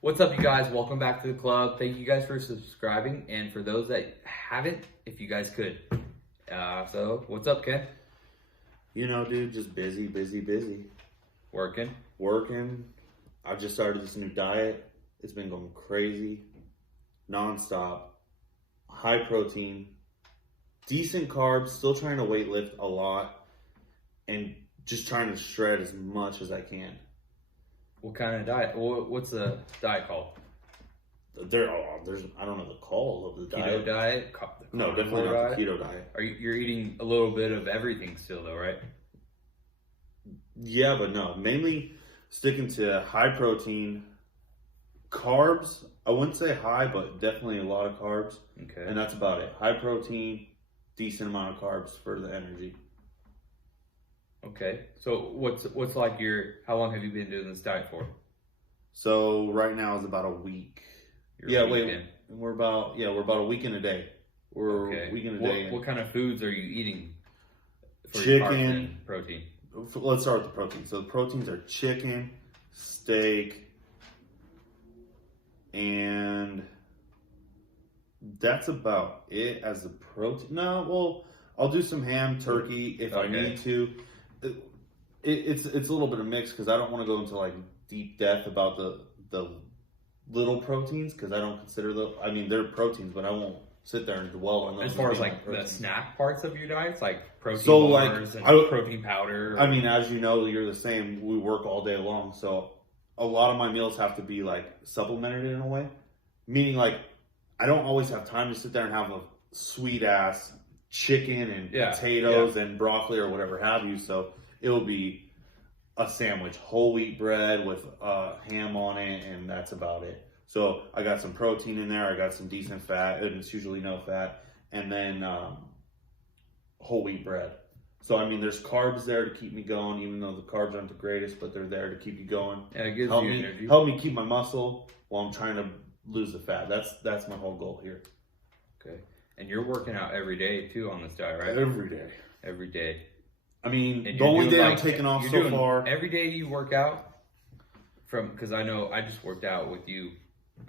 What's up, you guys? Welcome back to the club. Thank you guys for subscribing, and for those that haven't, if you guys could. So, what's up, Ken? Dude, just busy. Working. I just started this new diet. It's been going crazy. Nonstop. High protein. Decent carbs. Still trying to weight lift a lot. And just trying to shred as much as I can. What kind of diet? What's the diet called? There's I don't know the call of the diet. Keto diet? No, definitely not the keto diet. You're eating a little bit of everything still, though, right? Yeah, but no. Mainly sticking to high protein. Carbs, I wouldn't say high, but definitely a lot of carbs. Okay. And that's about it. High protein, decent amount of carbs for the energy. Okay. So what's like how long have you been doing this diet for? So right now is about a week. We're about a week and a day. We're okay. A week and a day. What kind of foods are you eating for chicken, your carbs and protein? Let's start with the protein. So the proteins are chicken, steak, and that's about it as the protein. No, well, I'll do some ham, turkey if I need to. It's a little bit of mix because I don't want to go into like deep depth about the little proteins because I don't consider them. I mean, they're proteins, but I won't sit there and dwell on those. As far as like the snack parts of your diets, like protein bars and protein powder. I mean, as you know, you're the same. We work all day long, so a lot of my meals have to be like supplemented in a way. Meaning, like, I don't always have time to sit there and have a sweet ass chicken and potatoes and broccoli or whatever have you. So it'll be a sandwich, whole wheat bread with ham on it, and that's about it. So I got some protein in there, I got some decent fat, and it's usually no fat, and then whole wheat bread. So I mean, there's carbs there to keep me going, even though the carbs aren't the greatest, but they're there to keep you going. Yeah, it gives you energy. Help me keep my muscle while I'm trying to lose the fat. That's my whole goal here. Okay. And you're working out every day too on this diet, right? Every day. I mean, and the only day I'm taking off so far. Every day you work out because I know I just worked out with you,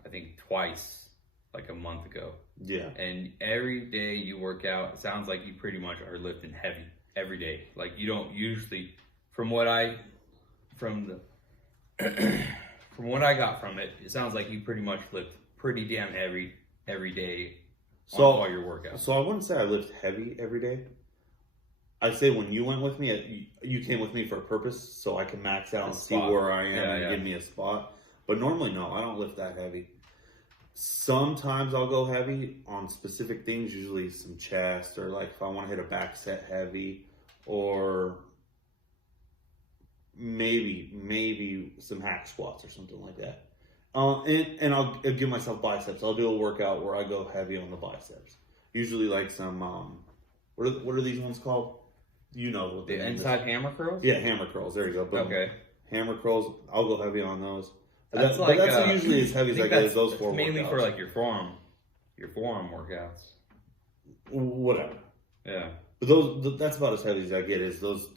I think twice, like a month ago. Yeah. And every day you work out, it sounds like you pretty much are lifting heavy every day. Like you don't usually, from what I got from it, it sounds like you pretty much lift pretty damn heavy every day. On all your workouts. So I wouldn't say I lift heavy every day. I say when you went with me, you came with me for a purpose, so I can max out and see where I am and give me a spot. But normally, no, I don't lift that heavy. Sometimes I'll go heavy on specific things, usually some chest, or like if I want to hit a back set heavy, or maybe some hack squats or something like that. And I'll give myself biceps. I'll do a workout where I go heavy on the biceps. Usually like some, what are these ones called? You know what the inside hammer curls? Yeah, hammer curls. There you go. Boom. Okay. Hammer curls. I'll go heavy on those. That's usually as heavy as I get as those four mainly workouts. For like your forearm workouts. Whatever. Yeah. But that's about as heavy as I get is those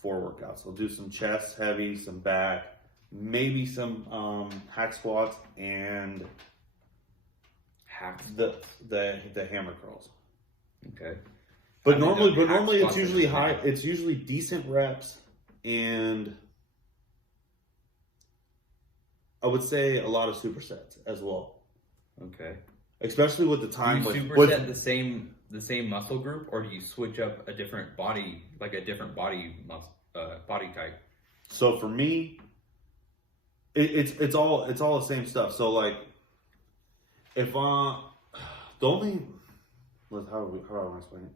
four workouts. I'll do some chest heavy, some back, maybe some hack squats, and the hammer curls. Okay. But normally it's usually high. It's usually decent reps, and I would say a lot of supersets as well. Okay. Especially with the time. Do you superset the same muscle group, or do you switch up a different body, like a different body type? So for me, it's all the same stuff. So like, if how do I explain it?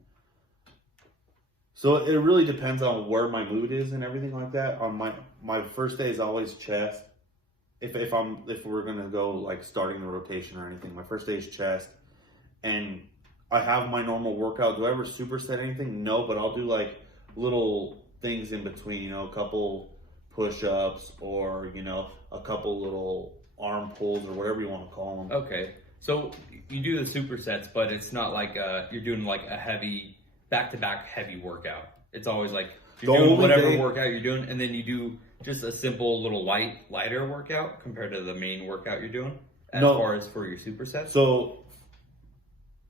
So it really depends on where my mood is and everything like that. On my first day is always chest. If we're gonna go like starting the rotation or anything, my first day is chest, and I have my normal workout. Do I ever superset anything? No, but I'll do like little things in between. A couple push-ups or a couple little arm pulls or whatever you want to call them. Okay, so you do the supersets, but it's not like you're doing like a heavy back-to-back heavy workout. It's always like you're doing whatever workout you're doing, and then you do just a simple little lighter workout compared to the main workout you're doing as No. far as for your supersets? So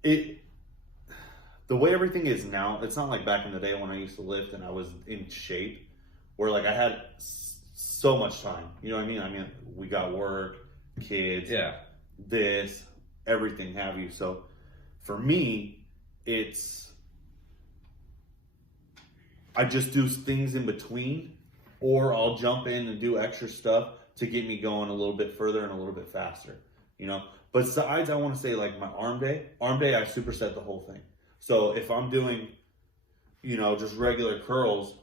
the way everything is now, it's not like back in the day when I used to lift and I was in shape, where like I had so much time. You know what I mean? I mean, we got work, kids, Yeah. this, everything have you. So for me, I just do things in between, or I'll jump in and do extra stuff to get me going a little bit further and a little bit faster, you know? Besides, I want to say like my arm day, I superset the whole thing. So if I'm doing, you know, just regular curls,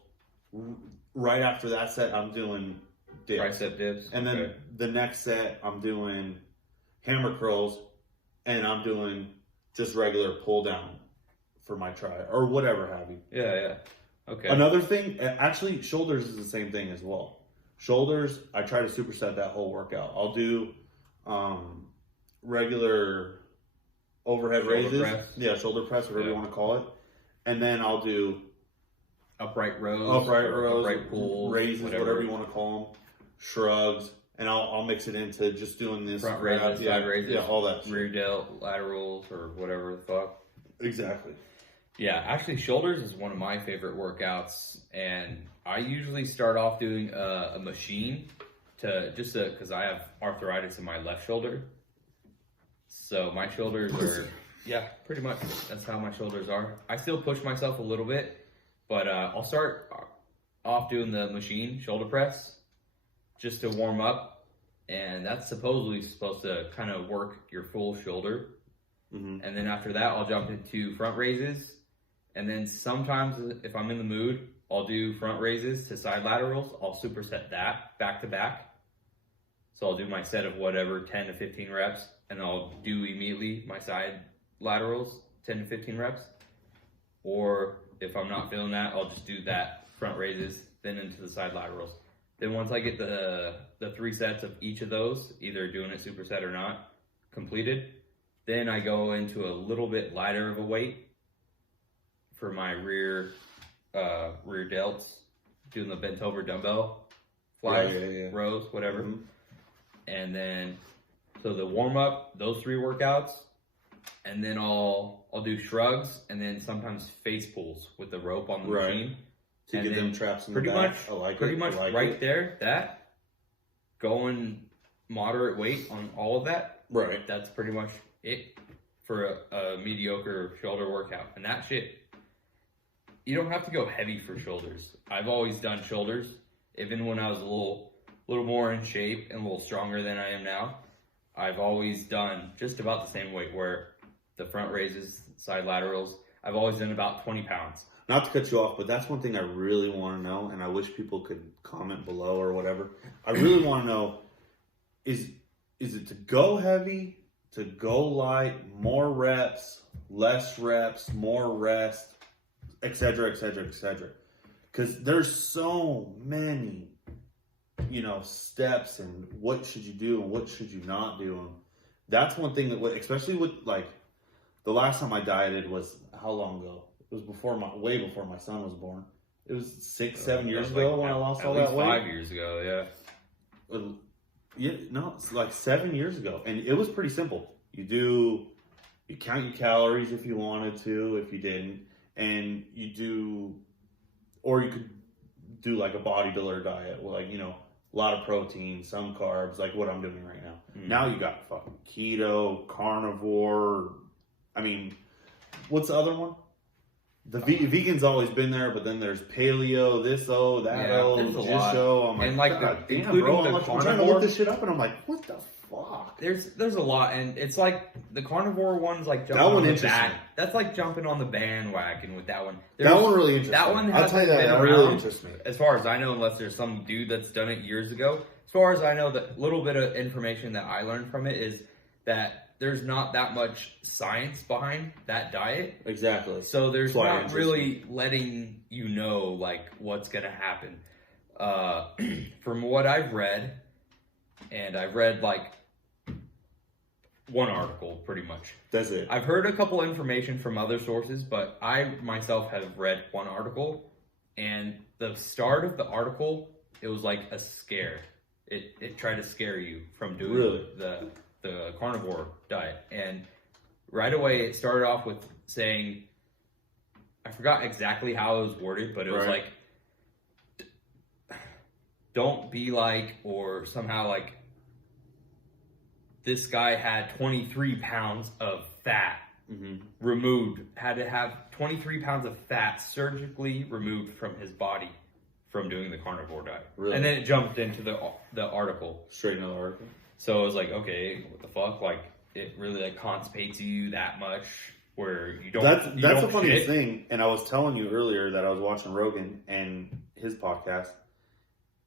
right after that set, I'm doing dips. Tricep dips. And then the next set, I'm doing hammer curls, and I'm doing just regular pull down for my try, or whatever have you. Yeah. Okay. Another thing, actually, shoulders is the same thing as well. Shoulders, I try to superset that whole workout. I'll do regular overhead Shoulder raises. press. Yeah, shoulder press, whatever you want to call it. And then I'll do upright rows, upright pulls, raises, whatever you want to call them, shrugs, and I'll mix it into just doing this front raises, side raises, all that shit. rear delt, laterals, or whatever the fuck. Exactly. Yeah, actually, shoulders is one of my favorite workouts, and I usually start off doing a machine because I have arthritis in my left shoulder. So my shoulders are, yeah, pretty much. That's how my shoulders are. I still push myself a little bit, but I'll start off doing the machine shoulder press just to warm up, and that's supposedly supposed to kind of work your full shoulder. Mm-hmm. And then after that, I'll jump into front raises. And then sometimes if I'm in the mood, I'll do front raises to side laterals. I'll superset that back to back. So I'll do my set of whatever, 10 to 15 reps, and I'll do immediately my side laterals, 10 to 15 reps. Or if I'm not feeling that, I'll just do that front raises, then into the side laterals. Then once I get the 3 sets of each of those, either doing it superset or not, completed, then I go into a little bit lighter of a weight for my rear delts, doing the bent over dumbbell flies, rows, whatever. Mm-hmm. And then, so the warm up, those 3 workouts, and then I'll do shrugs, and then sometimes face pulls with the rope on the machine. To get them traps in the back. Pretty much right there, that, going moderate weight on all of that. Right. That's pretty much it for a mediocre shoulder workout. And that shit, you don't have to go heavy for shoulders. I've always done shoulders, even when I was a little more in shape and a little stronger than I am now. I've always done just about the same weight, where the front raises, side laterals, I've always done about 20 pounds. Not to cut you off, but that's one thing I really want to know, and I wish people could comment below or whatever. I really want to know, is it to go heavy, to go light, more reps, less reps, more rest, etc., etc., etc.? Because there's so many, steps, and what should you do and what should you not do. And that's one thing that, especially with like, the last time I dieted was how long ago? It was way before my son was born. It was 6-7 years ago when I lost all that weight. 5 years ago, yeah. Yeah, no, it's like 7 years ago, and it was pretty simple. You count your calories if you wanted to, if you didn't, and or you could do like a bodybuilder diet, like a lot of protein, some carbs, like what I'm doing right now. Mm. Now you got fucking keto, carnivore. I mean, what's the other one? The vegan's always been there, but then there's paleo, I'm like, and like damn, bro, I'm trying to look this shit up, and I'm like, what the fuck? There's a lot, and it's like the carnivore one's like jumping on the back. That's like jumping on the bandwagon with that one. That one really interesting. That one I'll tell you hasn't been that around, really interests me. as far as I know, unless there's some dude that's done it years ago. As far as I know, the little bit of information that I learned from it is that there's not that much science behind that diet. Exactly. So there's not really letting you know like what's gonna happen. From what I've read, and I've read like one article pretty much. That's it. I've heard a couple information from other sources, but I myself have read one article, and the start of the article it was like a scare. It tried to scare you from doing Really? the carnivore diet. And right away it started off with saying, I forgot exactly how it was worded, but it was like, don't be like, or somehow like, this guy had 23 pounds of fat removed, had to have 23 pounds of fat surgically removed from his body from doing the carnivore diet. Really? And then it jumped into the article. Straight into the article. So it was like, okay, what the fuck? Like, it really like constipates you that much where you don't. That's don't the funniest shit. thing. And I was telling you earlier that I was watching Rogan and his podcast,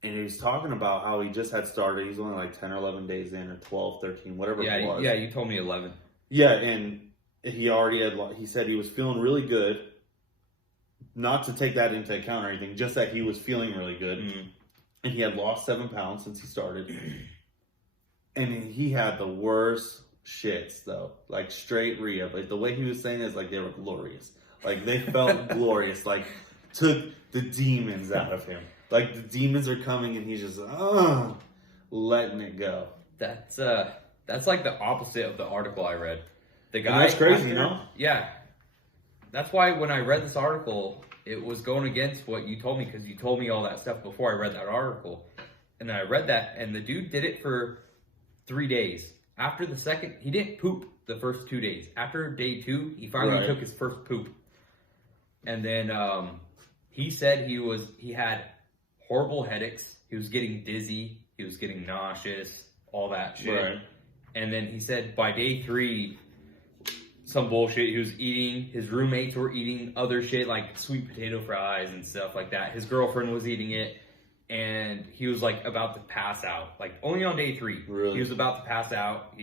and he was talking about how he just had started. He's only like 10 or 11 days in, or 12, 13, whatever it was. Yeah, you told me 11. Yeah, and he already had. He said he was feeling really good. Not to take that into account or anything, just that he was feeling really good. And he had lost 7 pounds since he started. And he had the worst shits, though. Like, straight rehab. Like, the way he was saying it is like they were glorious. Like, they felt glorious. Like, took the demons out of him. Like, the demons are coming and he's just, letting it go. That's like the opposite of the article I read. The guy. And that's crazy, you know? Yeah. That's why when I read this article, it was going against what you told me, because you told me all that stuff before I read that article. And then I read that, and the dude did it for 3 days. After the second, he didn't poop the first 2 days. After day 2, he finally took his first poop. And then he said he had horrible headaches. He was getting dizzy. He was getting nauseous, all that shit. Right. And then he said by day 3, some bullshit, he was eating, his roommates were eating other shit like sweet potato fries and stuff like that. His girlfriend was eating it, and he was like about to pass out. Like, only on day 3. Really? He was about to pass out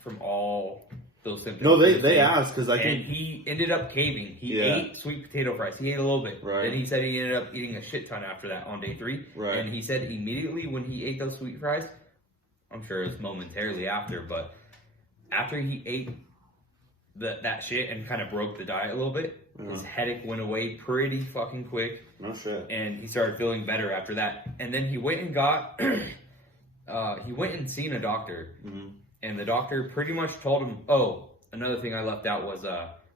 from all those symptoms. No, they asked, because I think... And he ended up caving. He ate sweet potato fries. He ate a little bit. Right. Then he said he ended up eating a shit ton after that on day 3. Right. And he said immediately when he ate those sweet fries, I'm sure it's momentarily after, but after he ate that shit and kind of broke the diet a little bit, his headache went away pretty fucking quick. No shit. And he started feeling better after that. And then he went and got, he went and seen a doctor. And the doctor pretty much told him, oh, another thing I left out was,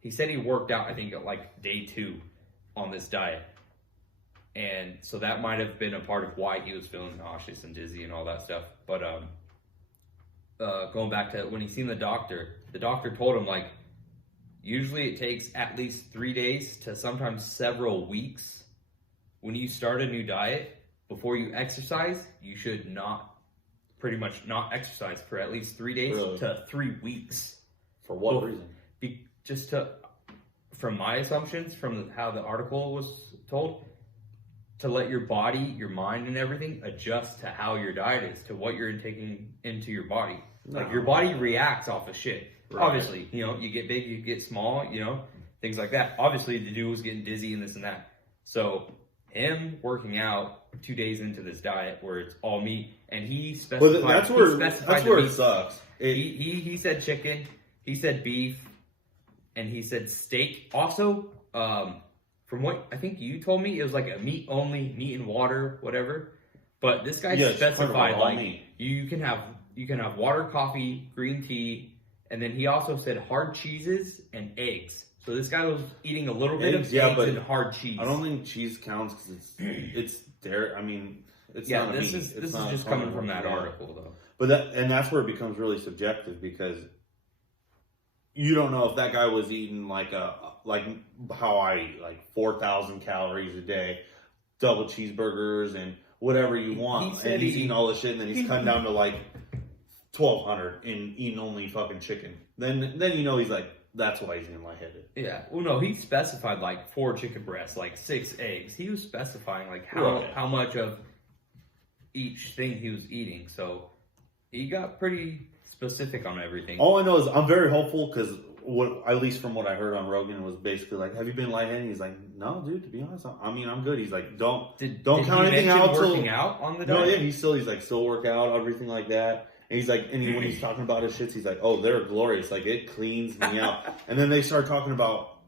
he said he worked out, I think, at like day 2 on this diet. And so that might have been a part of why he was feeling nauseous and dizzy and all that stuff. But going back to when he seen the doctor told him, like, usually it takes at least 3 days to sometimes several weeks when you start a new diet. Before you exercise, you should pretty much not exercise for at least 3 days to 3 weeks. For what reason? From my assumptions, from how the article was told, to let your body, your mind, and everything adjust to how your diet is, to what you're taking into your body. Like, your body reacts off of shit. Right. Obviously, you get big, you get small, things like that. Obviously, the dude was getting dizzy and this and that. So, him working out 2 days into this diet where it's all meat, and he specified... Well, that's where it sucks. He said chicken, he said beef, and he said steak. Also, from what I think you told me, it was like a meat only, meat and water, whatever. But this guy specified, like, meat. You can have water, coffee, green tea, and then he also said hard cheeses and eggs. So this guy was eating a little bit of eggs and hard cheese. I don't think cheese counts because it's dairy. I mean, it's not this meat. is just coming from that article, though. But that's where it becomes really subjective, because you don't know if that guy was eating like how I eat, like 4,000 calories a day, double cheeseburgers and whatever you want, and he's eating all this shit, and then he's cutting down to like 1,200 and eating only fucking chicken. Then he's like, that's why he's getting lightheaded. Yeah. Well, no, he specified like 4 chicken breasts, like 6 eggs. He was specifying like how much of each thing he was eating. So he got pretty specific on everything. All I know is I'm very hopeful, because at least from what I heard on Rogan, was basically like, have you been lightheaded? He's like, no, dude, to be honest, I'm good. He's like, don't count anything out till working out on the diet. No, yeah, he's still work out, everything like that. And he's like, when he's talking about his shits, he's like, oh, they're glorious. Like, it cleans me out. And then they start talking about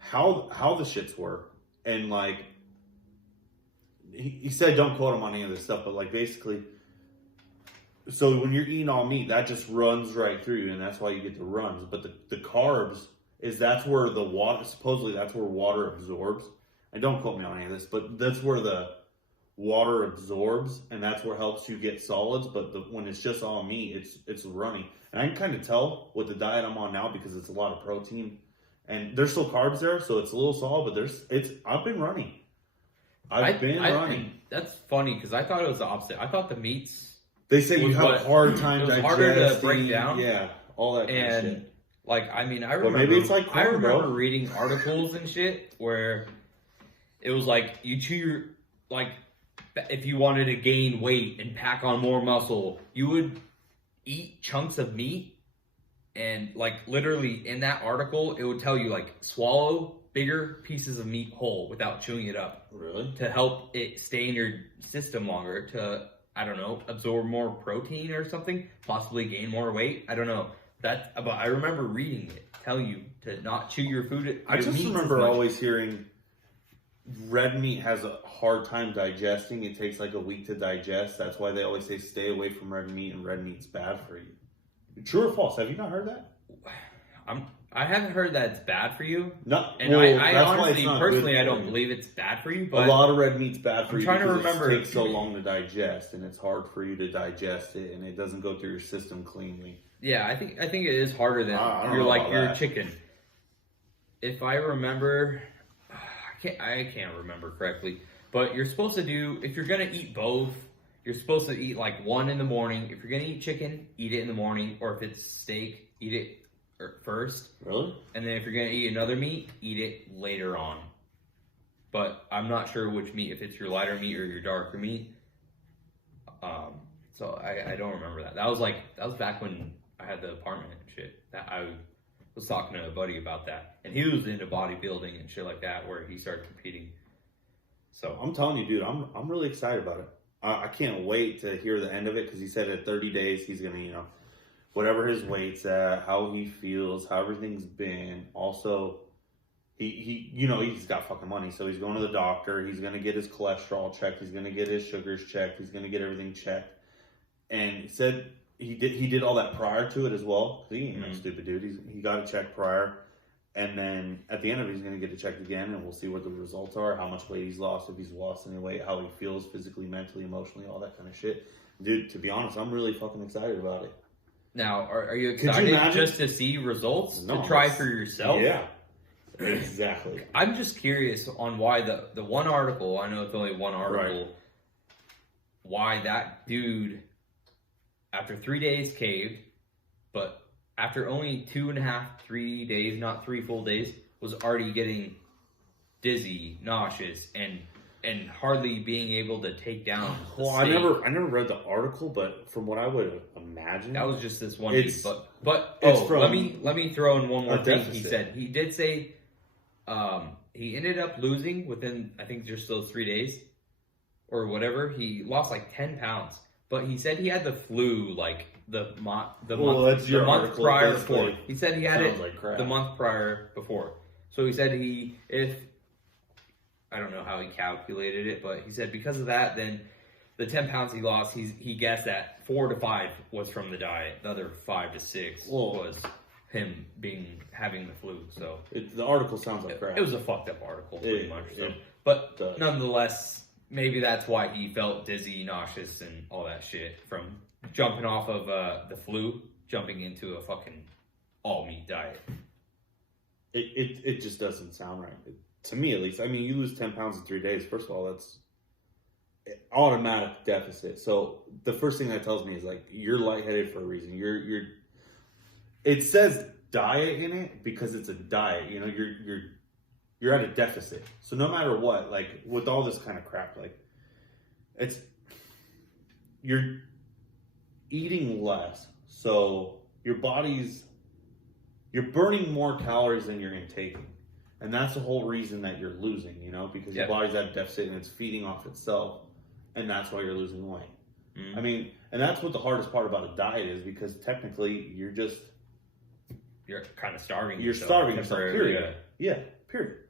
how the shits were, and like he said don't quote him on any of this stuff, but like basically, so when you're eating all meat, that just runs right through you, and that's why you get the runs. But the carbs that's where the water, supposedly that's where water absorbs. And don't quote me on any of this, but that's where the water absorbs, and that's what helps you get solids. But when it's just all meat, it's runny. And I can kind of tell with the diet I'm on now because it's a lot of protein, and there's still carbs there, so it's a little solid. But I've been running. I've been running. That's funny because I thought it was the opposite. I thought the meats. They say you have a hard time digesting. Harder to break down. Yeah, all that kind of shit. Like, I mean, I remember. Well, maybe it's like corn, I remember bro. reading articles and shit where it was like you chew your, like, if you wanted to gain weight and pack on more muscle, you would eat chunks of meat, and like literally in that article, it would tell you like swallow bigger pieces of meat whole without chewing it up. Really? To help it stay in your system longer, to, I don't know, absorb more protein or something, possibly gain more weight. I don't know. But I remember reading it tell you to not chew your food. I just remember always hearing red meat has a hard time digesting. It takes like a week to digest. That's why they always say stay away from red meat, and red meat's bad for you. True or false? Have you not heard that? I haven't heard that it's bad for you. No, and I honestly, personally, I don't believe it's bad for you. But a lot of red meat's bad for you. I'm trying to remember. It takes so long to digest, and it's hard for you to digest it, and it doesn't go through your system cleanly. Yeah, I think it is harder than your chicken. If I remember, I can't remember correctly, but you're supposed to do, if you're gonna eat both, you're supposed to eat like one in the morning. If you're gonna eat chicken, eat it in the morning, or if it's steak, eat it first. Really? And then if you're gonna eat another meat, eat it later on. But I'm not sure which meat, if it's your lighter meat or your darker meat. So I don't remember that. That was back when I had the apartment and shit. That I was talking to a buddy about that, and he was into bodybuilding and shit like that, where he started competing. So I'm telling you, dude, I'm really excited about it. I can't wait to hear the end of it, because he said at 30 days he's gonna, whatever his weight's at, how he feels, how everything's been. Also, he's got fucking money, so he's going to the doctor. He's gonna get his cholesterol checked. He's gonna get his sugars checked. He's gonna get everything checked. And he said he did all that prior to it as well. He ain't no stupid dude. He got it checked prior, and then at the end of it, he's gonna get it checked again, and we'll see what the results are, how much weight he's lost, if he's lost any weight, how he feels physically, mentally, emotionally, all that kind of shit. Dude, to be honest, I'm really fucking excited about it. Now, are you excited just to see results? To try for yourself? Yeah, exactly. I'm just curious on why the one article, I know it's only one article, why that dude, after 3 days caved, but after only 2.5, 3 days, not 3 full days, was already getting dizzy, nauseous, and hardly being able to take down. Well, I never read the article, but from what I would imagine, that was just this one piece. But let me throw in one more thing. Deficit. He did say he ended up losing within, I think, just those 3 days or whatever. He lost like 10 pounds, but he said he had the flu like the month prior before. He said he had it the month prior before. So he said I don't know how he calculated it, but he said because of that, then the 10 pounds he lost, he guessed that 4 to 5 was from the diet. The other 5 to 6 was him having the flu. So the article sounds like crap. It was a fucked up article, pretty much. So, but nonetheless, maybe that's why he felt dizzy, nauseous, and all that shit from jumping off of the flu, jumping into a fucking all meat diet. It just doesn't sound right. To me, at least. I mean, you lose 10 pounds in 3 days. First of all, that's automatic deficit. So the first thing that tells me is like you're lightheaded for a reason. It says diet in it because it's a diet. You're at a deficit. So no matter what, like with all this kind of crap, like you're eating less. So you're burning more calories than you're intaking. And that's the whole reason that you're losing, because your body's at a deficit and it's feeding off itself. And that's why you're losing weight. Mm-hmm. I mean, and that's what the hardest part about a diet is, because technically you're kind of starving yourself. You're starving yourself, period. Yeah, period.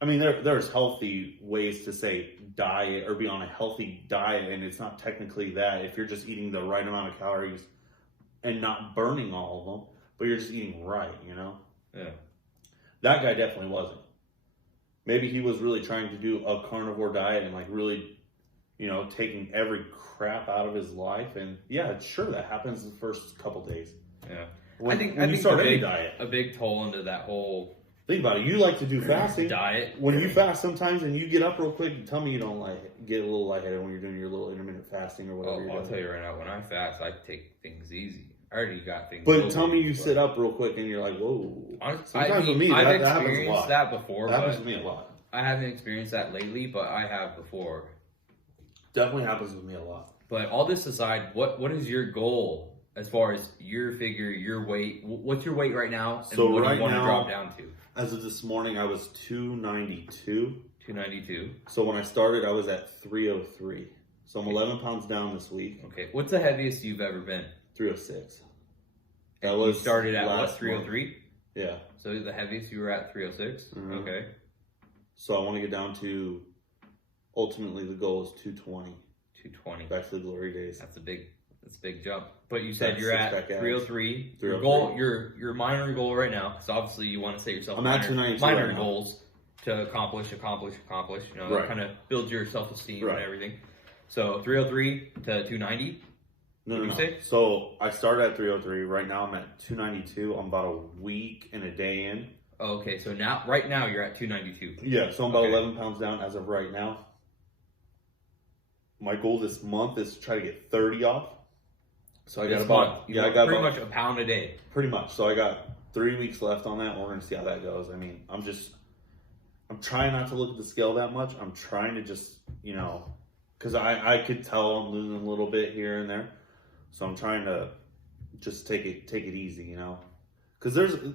I mean, there's healthy ways to say diet or be on a healthy diet, and it's not technically that if you're just eating the right amount of calories and not burning all of them, but you're just eating right, you know? Yeah. That guy definitely wasn't. Maybe he was really trying to do a carnivore diet and like really, you know, taking every crap out of his life. And yeah, sure, that happens the first couple days. Yeah. When I think you start any big, diet. a big toll into that whole Think about it. You like to do fasting. diet. When you fast sometimes and you get up real quick, you tell me you don't like it. Get a little lightheaded when you're doing your little intermittent fasting or whatever you're I'll doing. tell you right now, when I fast, I take things easy. I already got things. But tell me you but sit up real quick and you're like, whoa. Sometimes with me, I've that happens a experienced lot. that before. That happens but with me a lot. I haven't experienced that lately, but I have before. Definitely happens with me a lot. But all this aside, what is your goal as far as your figure, your weight? What's your weight right now? And So what do right you want now, to drop down to? As of this morning, I was 292. 292. So when I started, I was at 303. So I'm 11 pounds down this week. Okay. What's the heaviest you've ever been? 306. That And was you started at last what? 303. Yeah. So the heaviest you were at 306. Mhm. Okay. So I want to get down to. Ultimately, the goal is 220. 220. Back to the glory days. That's a big jump. But you said That's you're at six-pack abs. 303. Your 303. goal, your minor goal right now, because obviously you want to set yourself I'm at 292 minor right now. goals to accomplish. You know, Right. kind of build your self-esteem Right. and everything. So 303 to 290. No, What'd no, you no. say? So I started at 303. Right now I'm at 292. I'm about a week and a day in. Oh, okay, so right now you're at 292. Yeah, so I'm about Okay. 11 pounds down as of right now. My goal this month is to try to get 30 off. So I got about, I got pretty much a pound a day. pretty much. So I got 3 weeks left on that. And we're going to see how that goes. I mean, I'm trying not to look at the scale that much. I'm trying to just, you know, because I could tell I'm losing a little bit here and there. So I'm trying to just take it easy, you know, because there's a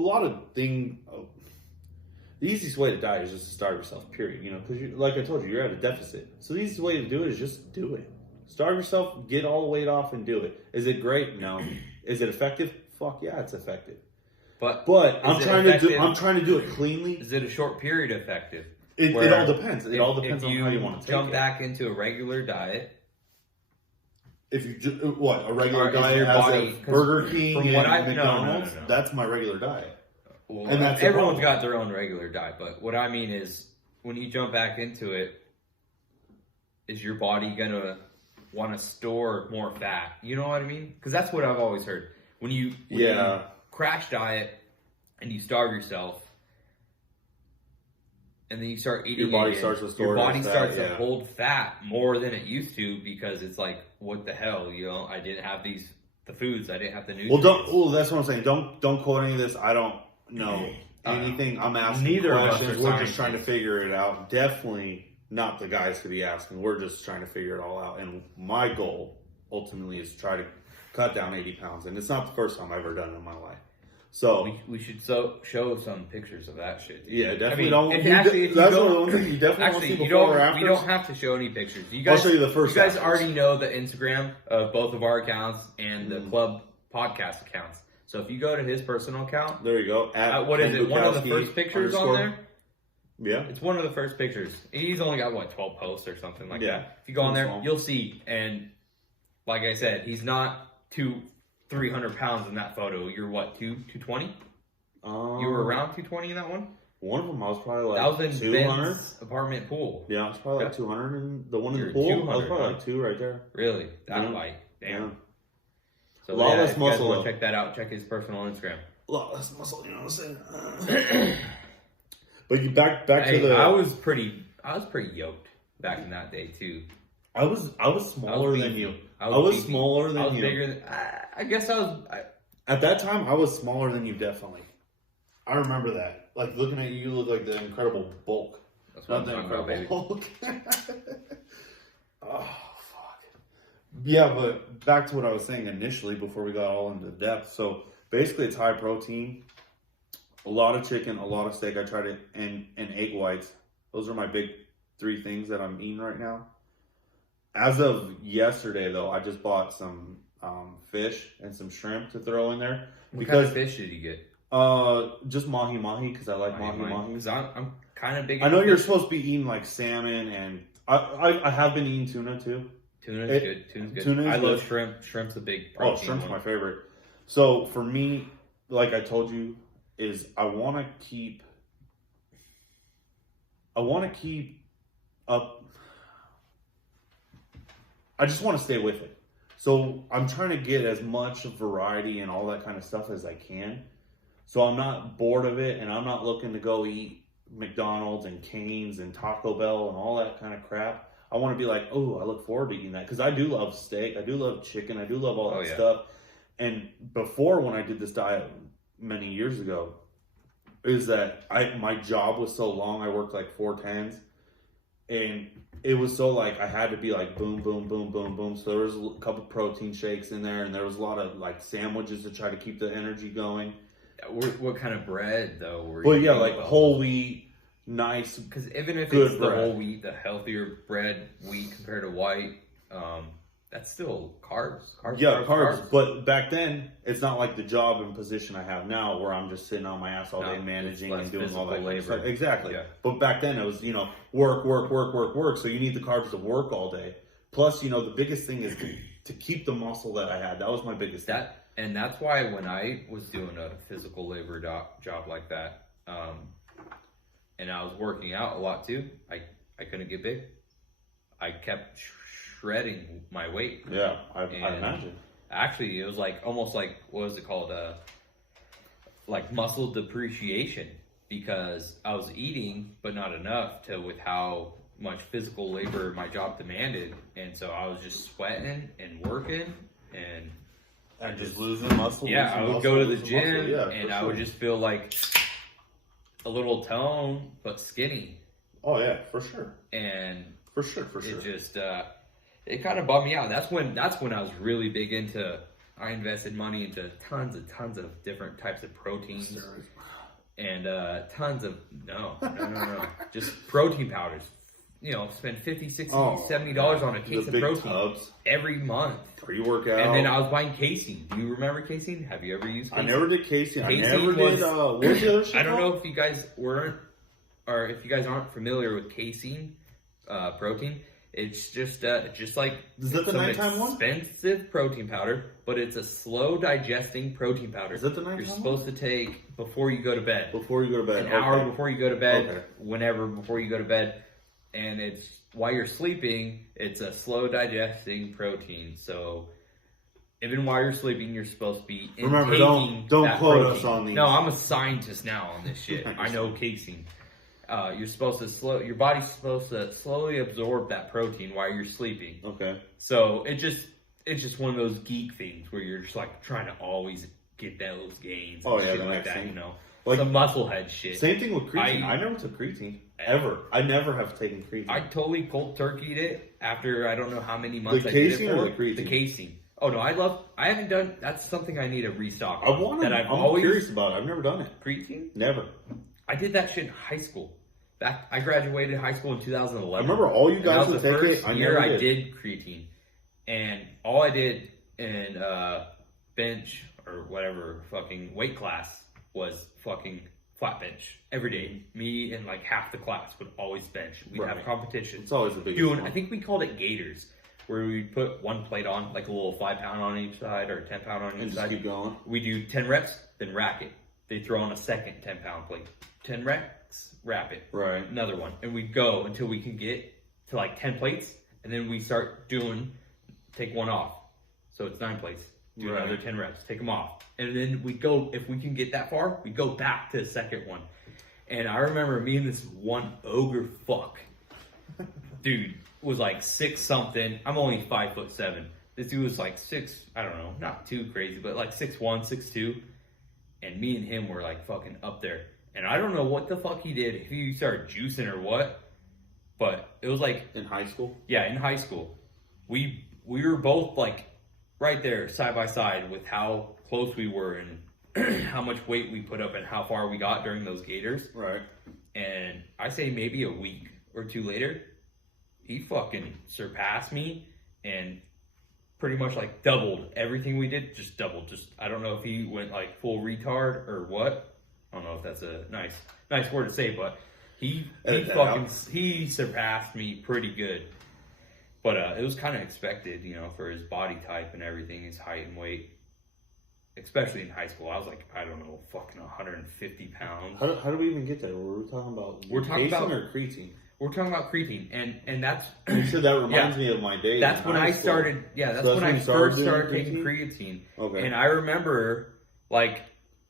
lot of things. The easiest way to diet is just to starve yourself, period. You know, because like I told you, you're at a deficit. So the easiest way to do it is just do it. Starve yourself, get all the weight off, and do it. Is it great? No. Is it effective? Fuck yeah, it's effective. But I'm trying to do it cleanly. Is it a short period effective? It all depends. It all depends if on how you want to take jump it. back into a regular diet. If you a regular Or is diet your as body- a Burger King from and what I- McDonald's, no. that's my regular diet. Well, And that's the everyone's problem. got their own regular diet, but what I mean is when you jump back into it, is your body gonna want to store more fat? You know what I mean? Because that's what I've always heard. When you crash diet and you starve yourself, and then you start eating, Your body starts to store your body fat, starts yeah. to hold fat more than it used to because it's like, what the hell? You know, I didn't have the foods, I didn't have the nutrients. That's what I'm saying. Don't quote any of this. I don't know anything. I'm asking Neither of us questions. are We're just scientists. trying to figure it out. Definitely not the guys to be asking. We're just trying to figure it all out. And my goal ultimately is to try to cut down 80 pounds. And it's not the first time I've ever done it in my life. So we should show some pictures of that shit. yeah, definitely I mean, don't. if That's you one go- thing you definitely want to see Actually, before or after. you don't have to show any pictures. You I'll guys, show you the first. You guys after. already know the Instagram of both of our accounts and the club podcast accounts. So if you go to his personal account, There you go. what is it? One of the Bukowski first pictures on there? Yeah. It's one of the first pictures. He's only got 12 posts or something like Yeah. that. If you go on Pretty there, small. you'll see. And like I said, he's not 300 pounds in that photo. You're what, 220? You were around 220 in that one? One of them I was probably like That was in 200. Ben's apartment pool. Yeah, I was probably like Yeah. 200, and the one in You're the pool, I was 200, probably huh? like 2 right there. Really? That Yeah. light. Damn. Yeah. So A lot less if you guys muscle, wanna though. check that out. Check his personal Instagram. A lot less muscle, you know what I'm saying? But you back to Hey, the. I was pretty yoked back in that day too. I was smaller than beefy. you. I I was beefy. smaller I than was you. bigger than. I guess I was. At that time, I was smaller than you, definitely. I remember that. Like looking at you, you look like the incredible bulk. That's what Not I'm the talking about, baby. incredible bulk. Oh fuck. Yeah, but back to what I was saying initially before we got all into depth. So basically, it's high protein, a lot of chicken, a lot of steak. I try to and egg whites. Those are my big 3 things that I'm eating right now. As of yesterday, though, I just bought some fish and some shrimp to throw in there What kind because of fish did you get? Just mahi mahi because I like mahi mahi. Because I'm kind of big. I know you're supposed to be eating like salmon, and I have been eating tuna too. Tuna's good. I love shrimp. Shrimp's a big protein. Oh, shrimp's my favorite. So for me, like I told you, is I want to keep up. I just want to stay with it. So I'm trying to get as much variety and all that kind of stuff as I can. So I'm not bored of it, and I'm not looking to go eat McDonald's and Cane's and Taco Bell and all that kind of crap. I want to be like, oh, I look forward to eating that because I do love steak, I do love chicken, I do love all that stuff. And before, when I did this diet many years ago, is that my job was so long. I worked like 4 10s, and it was so like I had to be like boom, boom, boom, boom, boom. So there was a couple protein shakes in there, and there was a lot of like sandwiches to try to keep the energy going. What kind of bread though? Well, yeah, like whole wheat, nice. Because even if it's the whole wheat, the healthier bread wheat compared to white, that's still carbs. Carbs. But back then, it's not like the job and position I have now, where I'm just sitting on my ass all day managing and doing all that labor. Exactly. Yeah. But back then, it was work. So you need the carbs to work all day. Plus, the biggest thing is to keep the muscle that I had. That was my biggest thing. And that's why when I was doing a physical labor job like that, and I was working out a lot too, I couldn't get big. I kept shredding my weight. Yeah, I imagine. Actually, it was almost like, what was it called? Like muscle depreciation, because I was eating, but not enough with how much physical labor my job demanded. And so I was just sweating and working and just losing muscle. Yeah, I would go to the gym and I would just feel like a little toned, but skinny. Oh yeah, for sure. And for sure. It just, it kind of bummed me out. That's when I was really big into, I invested money into tons of different types of proteins. And tons of, no. Just protein powders. Spend $50, $60, $70 on a case of protein tubs every month. Pre-workout. And then I was buying casein. Do you remember casein? Have you ever used casein? I never did casein. I never did, what's the other shit I don't know if you guys weren't, or if you guys aren't familiar with casein protein. It's just like is that the nighttime one? Expensive protein powder, but it's a slow digesting protein powder. Is that the nighttime You're supposed to take before you go to bed. Before you go to bed. An hour before you go to bed. Whenever before you go to bed. And it's while you're sleeping, it's a slow digesting protein. So even while you're sleeping, you're supposed to be intaking. Remember, don't quote us on these. No, I'm a scientist now on this shit. I know casein. You're supposed to your body's supposed to slowly absorb that protein while you're sleeping. Okay. So it's just one of those geek things where you're just like trying to always get those gains. And shit like that, like some musclehead shit. Same thing with creatine. I never took creatine ever. I never have taken creatine. I totally cold turkeyed it after I don't know how many months. The casein or the creatine? The casein. Oh no, I haven't done. That's something I need to restock. I'm always curious about it. I've never done it. Creatine? Never. I did that shit in high school. I graduated high school in 2011. I remember all you guys would take it. I did creatine, and all I did in bench or whatever fucking weight class was fucking flat bench every day. Me and like half the class would always bench. We'd have competitions. It's always the biggest one. I think we called it gators, where we'd put one plate on, like a little 5 pound on each side or 10 pound on each side. And just keep going. We do 10 reps, then rack it. They throw on a second 10 pound plate. 10 reps, wrap it. Right. Another one. And we go until we can get to like 10 plates. And then we start take one off. So it's 9 plates. Do another 10 reps. Take them off. And then we go, if we can get that far, we go back to the second one. And I remember me and this one ogre fuck. Dude was like 6 something. I'm only 5'7". This dude was like 6, I don't know, not too crazy, but like 6'1", 6'2". And me and him were like fucking up there. And I don't know what the fuck he did, if he started juicing or what, but it was like... In high school? Yeah, in high school. We were both like right there, side by side, with how close we were and how much weight we put up and how far we got during those gators. Right. And I say maybe a week or 2 later, he fucking surpassed me and pretty much like doubled everything we did. Just doubled. Just I don't know if he went like full retard or what. I don't know if that's a nice word to say, but he surpassed me pretty good. But it was kind of expected, you know, for his body type and everything, his height and weight. Especially in high school, I was like, I don't know, fucking 150 pounds. How do we even get there? Were we talking about pacing or creatine? We're talking about creatine, and that's. You said that reminds me of my days. That's when I started. Yeah, that's when I first started taking creatine. Okay. And I remember like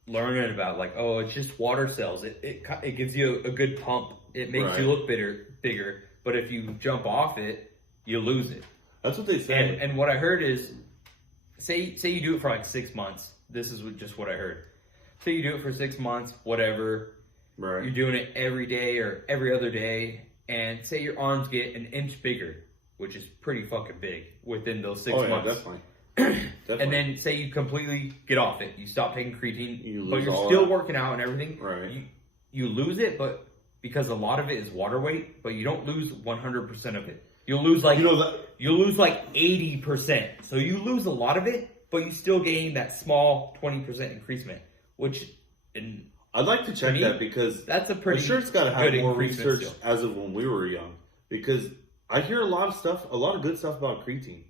learning about like, oh, it's just water cells. It gives you a good pump. It makes you look bigger. But if you jump off it, you lose it. That's what they say. And what I heard is, say you do it for like 6 months. This is just what I heard. Say you do it for 6 months, whatever. Right. You're doing it every day or every other day, and say your arms get an inch bigger, which is pretty fucking big within those 6 months. Definitely. And then say you completely get off it. You stop taking creatine, but you're all still that. working out and everything. Right. You lose it, but because a lot of it is water weight, but you don't lose 100% of it. You'll lose like you'll lose like 80%. So you lose a lot of it, but you still gain that small 20% increasement, which I'd like to check that because that's a pretty. I'm sure it's got to have more research still. as of when we were young, because I hear a lot of good stuff about creatine.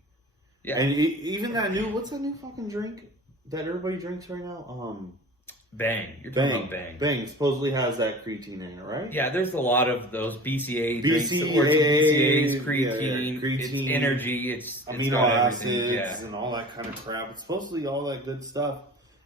Yeah, and even what's that new fucking drink that everybody drinks right now? Bang. You're talking about Bang. Bang supposedly has that creatine in it, right? Yeah, there's a lot of those BCA drinks. BCAAs, creatine, it's energy, it's amino acids and all that kind of crap. It's supposedly all that good stuff.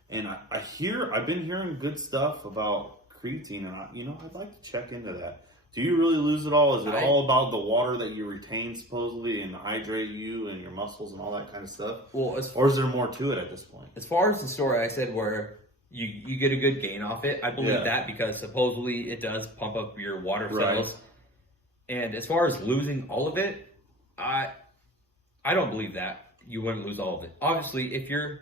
And I've been hearing good stuff about creatine, and I'd like to check into that. Do you really lose it all? Is it all about the water that you retain supposedly and hydrate you and your muscles and all that kind of stuff? Well, or is there more to it at this point? As far as the story I said where you get a good gain off it, I believe that because supposedly it does pump up your water cells. And as far as losing all of it, I don't believe that. You wouldn't lose all of it. Obviously, if you're...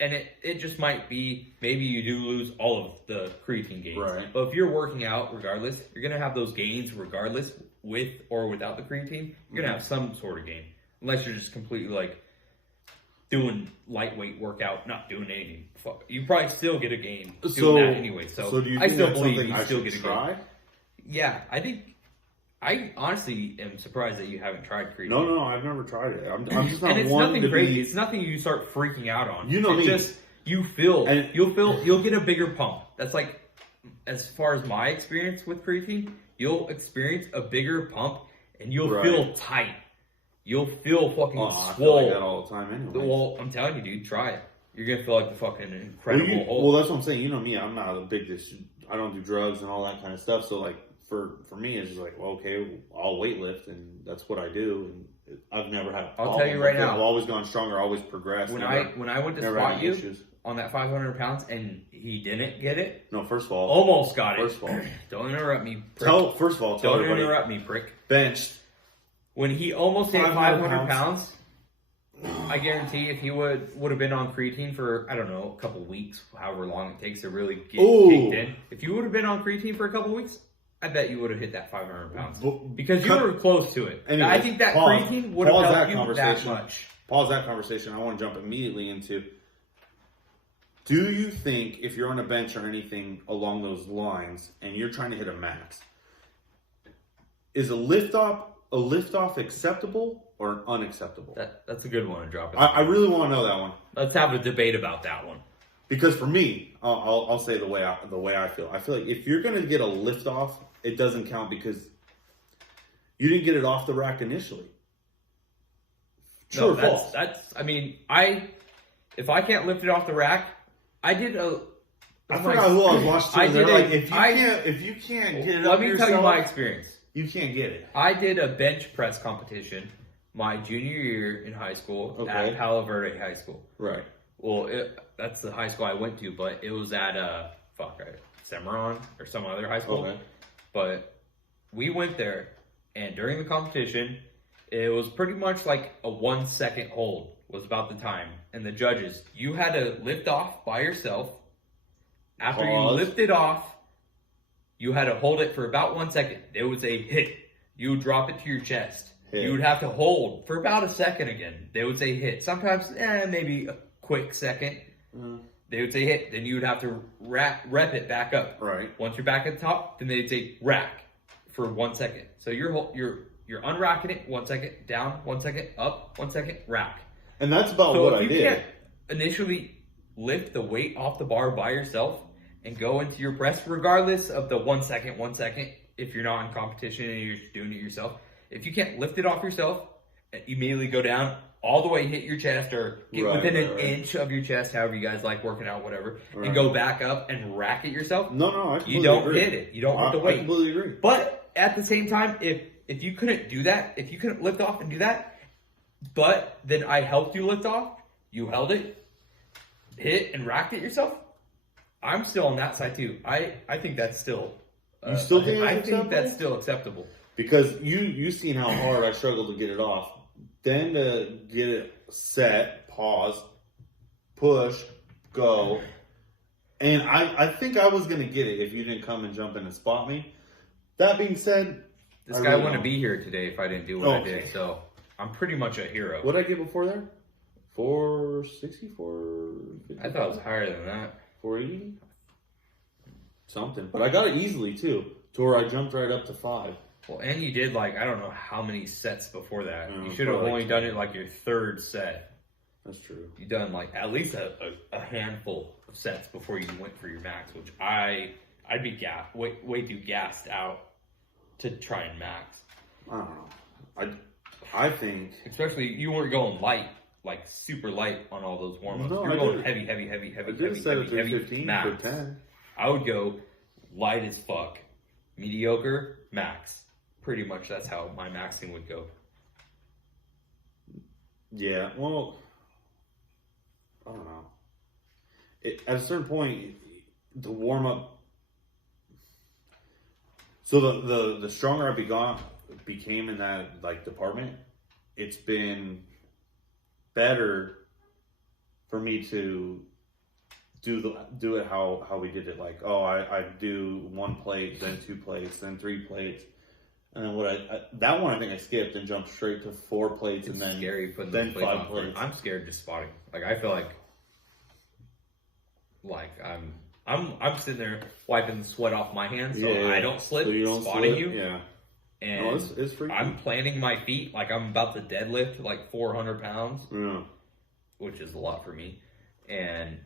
And it just might be, maybe you do lose all of the creatine gains. Right. But if you're working out regardless, you're going to have those gains regardless, with or without the creatine. You're going to have some sort of gain. Unless you're just completely like doing lightweight workout, not doing anything. Fuck. You probably still get a gain doing that anyway. So do you I think still that's believe something you I still should get a try? gain. Yeah, I honestly am surprised that you haven't tried creatine. No, I've never tried it. I'm just not and it's wanting nothing to crazy. be... It's nothing you start freaking out on. You know it's me. Just you'll get a bigger pump. That's like, as far as my experience with creatine, you'll experience a bigger pump and you'll feel tight. You'll feel fucking swole. I feel like that all the time anyway. Well, I'm telling you, dude, try it. You're gonna feel like the fucking incredible Hulk. Well, that's what I'm saying. You know me, I'm not a big I don't do drugs and all that kind of stuff. So like for me, it's just like, well, okay, I'll weightlift and that's what I do. And I've never had a problem. I'll tell you right now, I've always gone stronger, always progressed. When I went to spot you on that 500 pounds and he didn't get it. No, first of all, almost got it. First of all, don't interrupt me. Prick. Tell everybody, interrupt me, prick. Benched. When he almost hit 500 pounds, I guarantee if he would have been on creatine for, I don't know, a couple weeks, however long it takes to really get kicked in. If you would have been on creatine for a couple weeks, I bet you would have hit that 500 pounds. Because you were close to it. Anyways, I think that creatine would have helped you that much. Pause that conversation. I want to jump immediately into, do you think if you're on a bench or anything along those lines and you're trying to hit a max, is a lift off acceptable or unacceptable? That's a good one to drop in. I really want to know that one. Let's have a debate about that one. Because for me, I'll say the way I feel. I feel like if you're going to get a lift off, it doesn't count because you didn't get it off the rack initially. True or false? I mean, if I can't lift it off the rack, I did a. I forgot who I was watching. They're like, if you can't get it up yourself, let me tell you my experience. You can't get it. I did a bench press competition my junior year in high school at Palo Verde High School. Right. Well, that's the high school I went to, but it was at Cimarron or some other high school. Okay. But we went there, and during the competition, it was pretty much like a 1 second hold was about the time. And the judges, you had to lift off by yourself. After you lifted off, you had to hold it for about 1 second. It was a hit. You would drop it to your chest. Hit. You would have to hold for about a second again. They would say hit. Sometimes, maybe a quick second. They would say hit. Then you would have to rep it back up. Right. Once you're back at the top, then they'd say rack for 1 second. So you're unracking it 1 second, down 1 second, up 1 second, rack. And that's about what I did. You can't initially lift the weight off the bar by yourself and go into your press, regardless of the 1 second, if you're not in competition and you're just doing it yourself. If you can't lift it off yourself, you immediately go down, all the way hit your chest or get within an inch of your chest, however you guys like working out, whatever, and go back up and rack it yourself. No, I you don't agree. hit it. You don't hit the weight. I completely agree. But at the same time, if you couldn't do that, if you couldn't lift off and do that, but then I helped you lift off, you held it, hit and racked it yourself, I'm still on that side too. I think that's still. You still think I think that's still acceptable. Because you seen how hard I struggled to get it off. Then to get it set, pause, push, go. And I think I was going to get it if you didn't come and jump in and spot me. That being said, this guy wouldn't be here today if I didn't do what I did. So I'm pretty much a hero. What did I get before there? 460, 450? I thought it was higher than that. 480? Something. But I got it easily too, to where I jumped right up to 5. Well, and you did I don't know how many sets before that. Yeah, you should have only done it your third set. That's true. You done at least a handful of sets before you went for your max, which I'd be way too gassed out to try and max. I don't know. I think, especially you weren't going light, super light on all those warm-ups. No, You're going heavy, I did set it 315 for 10. I would go light as fuck, mediocre, max. Pretty much that's how my maxing would go. Yeah, well, I don't know. At a certain point, the warm up. So the stronger I became in that department, it's been better for me to do it how we did it. I do 1 plate, then 2 plates, then 3 plates. And then that one I think I skipped and jumped straight to 4 plates and then scary putting then those 5 plates. I'm scared just spotting. I feel I'm sitting there wiping the sweat off my hands so I don't slip. So you don't spotting slip. you. Yeah. And no, it's freaky. I'm planting my feet I'm about to deadlift 400 pounds, Yeah. which is a lot for me. And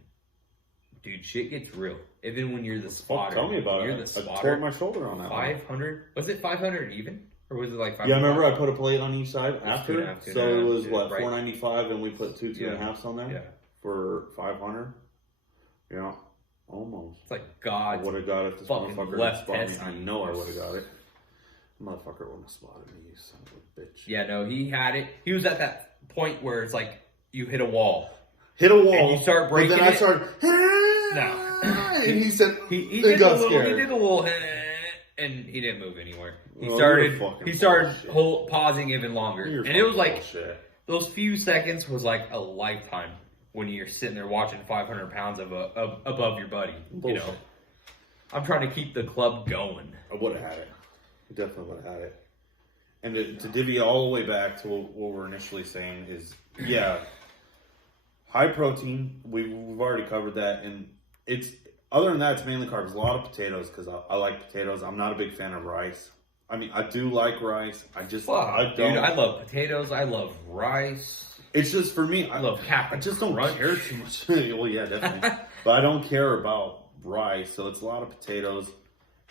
dude, shit gets real. Even when you're the spotter. Tell me about you're it. The spotter. I tore my shoulder on that 500? Was it 500 even? Or was it 500? Yeah, I remember I put a plate on each side after. So it was right. 495 and we put 2.5s on there? Yeah. For 500? Yeah. Almost. It's God. I would have got it if this fucking motherfucker left spotted me. test I me. know I would have got it. Motherfucker wouldn't have spotted me, you son of a bitch. Yeah, no, he had it. He was at that point where it's you hit a wall. Hit a wall. And you start breaking then I started. No. And he said, he got did a little, scared. he did a little, and he didn't move anywhere. He Well, started bullshit. pausing even longer. You're And it was bullshit. those few seconds was a lifetime when you're sitting there watching 500 pounds above your buddy. Bullshit. You know, I'm trying to keep the club going. I would have had it. I definitely would have had it. And to divvy all the way back to what we're initially saying is, yeah, high protein. We've already covered that, and it's other than that, it's mainly carbs. A lot of potatoes because I like potatoes. I'm not a big fan of rice. I mean, I do like rice. I just I don't. Dude, I love potatoes. I love rice. It's just for me. I love Captain I just don't Crunch. care too much. Well, yeah, definitely. But I don't care about rice, so it's a lot of potatoes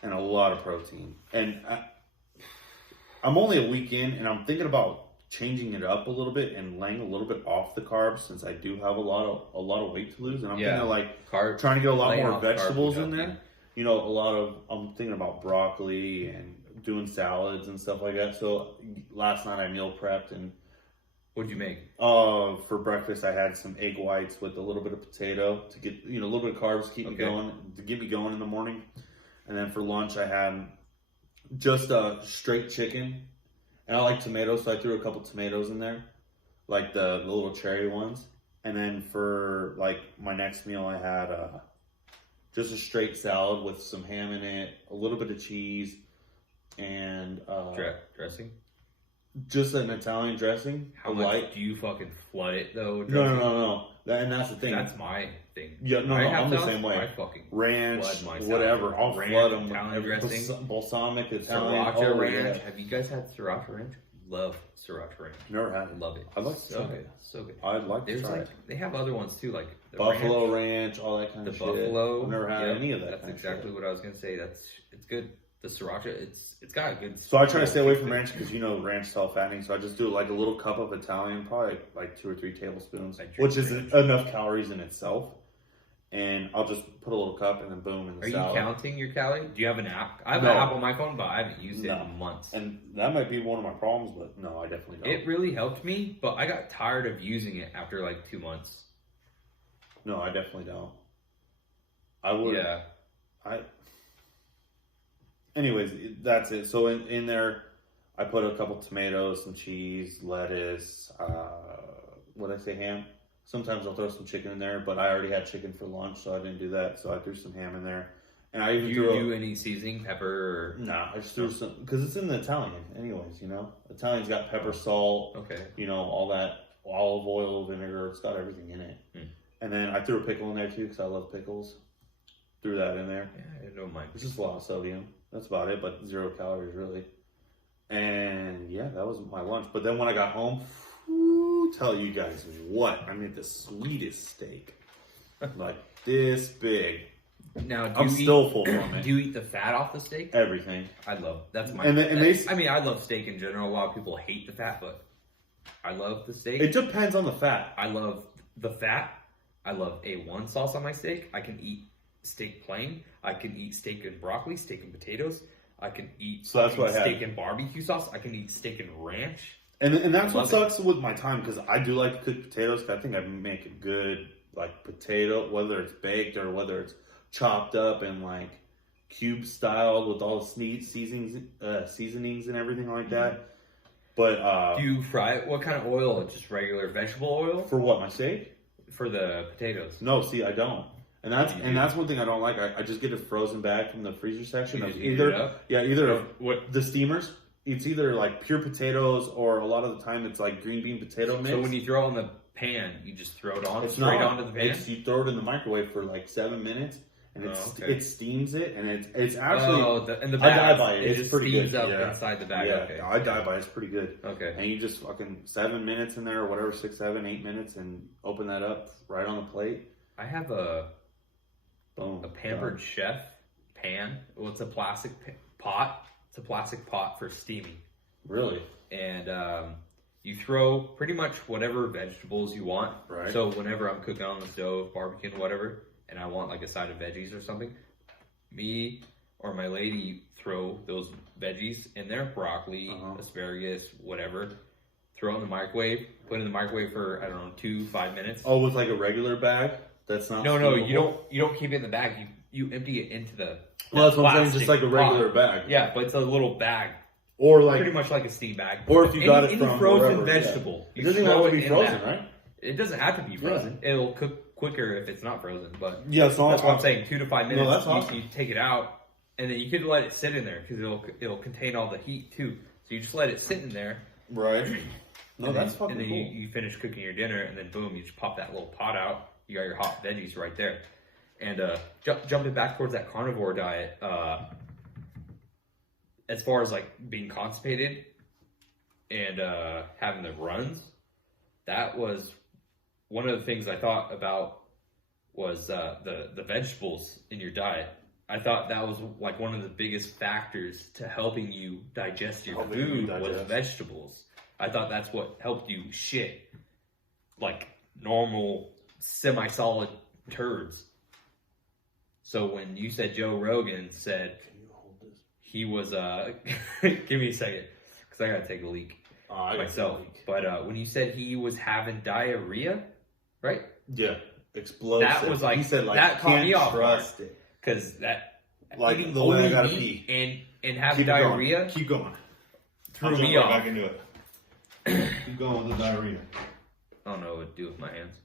and a lot of protein. And I'm only a week in, and I'm thinking about changing it up a little bit and laying a little bit off the carbs since I do have a lot of weight to lose, and I'm thinking trying to get a lot more vegetables in there. You know, I'm thinking about broccoli and doing salads and stuff like that. So last night I meal prepped, and what'd you make? For breakfast I had some egg whites with a little bit of potato to get a little bit of carbs, keep me going, to get me going in the morning. And then for lunch I had just a straight chicken. And I like tomatoes, so I threw a couple tomatoes in there, like the little cherry ones. And then for my next meal, I had just a straight salad with some ham in it, a little bit of cheese, and dressing. Just an Italian dressing. How much do you fucking flood it though? No. And that's the thing. That's my thing. Yeah, no, I'm the same way. I fucking ranch, flood whatever. I'll ranch, flood them. Italian dressing, Balsamic, Italian. sriracha ranch. Yeah. Have you guys had sriracha ranch? Love sriracha ranch. Never had it. Love it. I'd like to try it. So good. I'd like to There's try like it. they have other ones too, like the Buffalo ranch, all that kind the of shit. buffalo. I've never had any of that. That's kind of exactly shit. what I was gonna say. It's good. The sriracha, it's got a good. So I try to stay away from ranch because ranch self-fattening. So I just do like a little cup of Italian, probably like 2 or 3 tablespoons, which is enough calories in itself. And I'll just put a little cup and then boom in the salad. Are you counting your calories? Do you have an app? I have an app on my phone, but I haven't used it in months. And that might be one of my problems, but no, I definitely don't. It really helped me, but I got tired of using it after like 2 months. No, I definitely don't. I would. Yeah. Anyways, that's it. So in there, I put a couple tomatoes, some cheese, lettuce. What did I say? Ham. Sometimes I'll throw some chicken in there, but I already had chicken for lunch, so I didn't do that. So I threw some ham in there, and I even threw. Do any seasoning, pepper? Or... Nah, I just threw some because it's in the Italian, anyways. Italian's got pepper, salt. Okay. All that olive oil, vinegar. It's got everything in it. And then I threw a pickle in there too because I love pickles. Threw that in there. Yeah, I don't mind. It's just a lot of sodium. That's about it, but 0 calories really. And yeah, that was my lunch. But then when I got home, tell you guys what, I made the sweetest steak, like this big. Now, I'm still full from it. Do you eat the fat off the steak? Everything. I love. That's my. I love steak in general. A lot of people hate the fat, but I love the steak. It depends on the fat. I love the fat. I love A1 sauce on my steak. I can eat steak plain. I can eat steak and broccoli, steak and potatoes. I can eat steak and barbecue sauce. I can eat steak and ranch. And that's what sucks with my time because I do like to cook potatoes. Cause I think I make a good like potato, whether it's baked or whether it's chopped up and like cube style with all the seasonings and everything like that. But do you fry it? What kind of oil? Just regular vegetable oil? For what, my steak? For the potatoes. No, see, I don't. And that's one thing I don't like. I just get it frozen back from the freezer section. Either the steamers. It's either like pure potatoes or a lot of the time it's like green bean potato mix. So when you throw it in the pan, you just throw it on onto the pan? You throw it in the microwave for like 7 minutes and it steams it and it's actually and the bag, I die by it. It's just pretty steams good. up inside the bag. Yeah, Okay. I die by it. It's pretty good. Okay. And you just fucking 7 minutes in there or whatever, 6, 7, 8 minutes and open that up right on the plate. I have a Pampered Chef pan. Well, it's a plastic pot. It's a plastic pot for steaming. Really? And you throw pretty much whatever vegetables you want. Right. So whenever I'm cooking on the stove, barbecuing, whatever, and I want like a side of veggies or something, me or my lady throw those veggies in there, broccoli, asparagus, whatever. Throw it in the microwave. Put it in the microwave for 2-5 minutes. Oh, with like a regular bag? That's not. No. You don't keep it in the bag. You empty it into the. Well, that's what I'm saying. Just like a regular bag. Yeah, but it's a little bag. Or like pretty much like a steam bag. Or if you got it from any frozen wherever, vegetable. Yeah. It doesn't have to be frozen, right? It doesn't have to be frozen. Yeah. It'll cook quicker if it's not frozen. But yeah, that's what I'm saying. 2 to 5 minutes. No, that's awesome. You take it out, and then you could let it sit in there because it'll contain all the heat too. So you just let it sit in there. Right. No, that's fucking cool. And then you finish cooking your dinner, and then boom, you just pop that little pot out. You got your hot veggies right there. And jumping back towards that carnivore diet, as far as like being constipated and having the runs, that was one of the things I thought about was the vegetables in your diet. I thought that was like one of the biggest factors to helping you digest your food was vegetables. I thought that's what helped you shit like normal semi-solid turds. So when you said Joe Rogan said he was give me a second because I gotta take a leak myself. But when you said he was having diarrhea, right? Yeah, explosive. That was like he said like that caught me off trust it because that like the way I gotta pee and having diarrhea. Keep going. Threw me off. Back into it. Keep going with the diarrhea. I don't know what to do with my hands.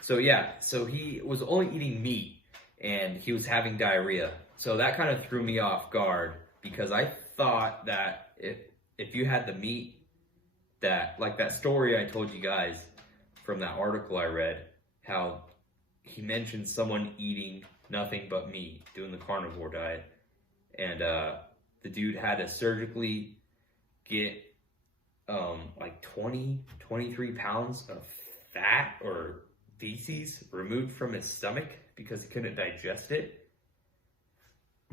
So he was only eating meat and he was having diarrhea. So that kind of threw me off guard because I thought that if you had the meat that, like that story I told you guys from that article I read, how he mentioned someone eating nothing but meat, doing the carnivore diet, and the dude had to surgically get like 23 pounds of fat or feces removed from his stomach because he couldn't digest it.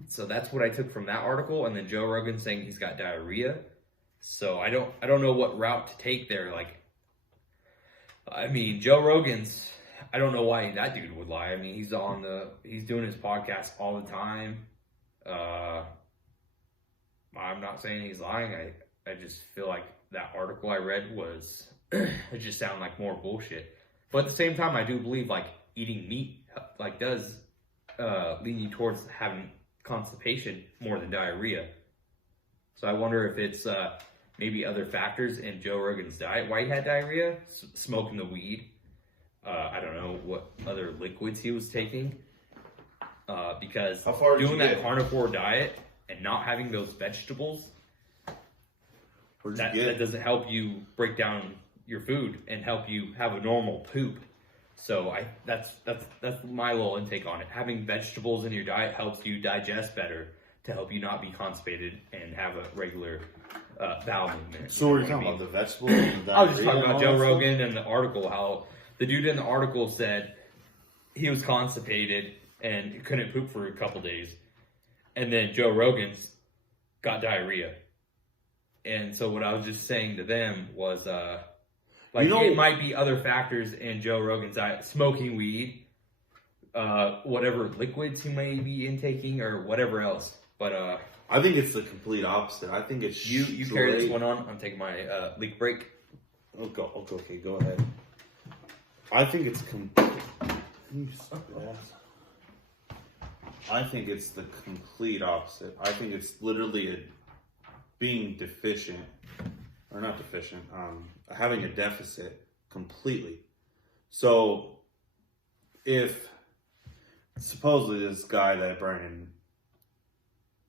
So that's what I took from that article. And then Joe Rogan saying he's got diarrhea. So I don't know what route to take there. Like, I mean, Joe Rogan's, I don't know why that dude would lie. I mean, he's doing his podcast all the time. I'm not saying he's lying. I just feel like that article I read was, it just sounded like more bullshit. But at the same time, I do believe like eating meat like does lead you towards having constipation more than diarrhea. So I wonder if it's maybe other factors in Joe Rogan's diet why he had diarrhea. Smoking the weed. I don't know what other liquids he was taking. Because doing that carnivore diet and not having those vegetables, that doesn't help you break down your food and help you have a normal poop. So that's my little intake on it. Having vegetables in your diet helps you digest better to help you not be constipated and have a regular bowel movement. So we're talking about the vegetables? And I was just talking about Joe Rogan and the article, how the dude in the article said he was constipated and couldn't poop for a couple days. And then Joe Rogan's got diarrhea. And so what I was just saying to them was, it might be other factors in Joe Rogan's diet. Smoking weed, whatever liquids he may be intaking, or whatever else. But I think it's the complete opposite. I think it's you carry this one on. I'm taking my leak break. Okay, go ahead. I think it's I think it's the complete opposite. I think it's literally being deficient, or not deficient, having a deficit completely. So, if supposedly this guy that Brandon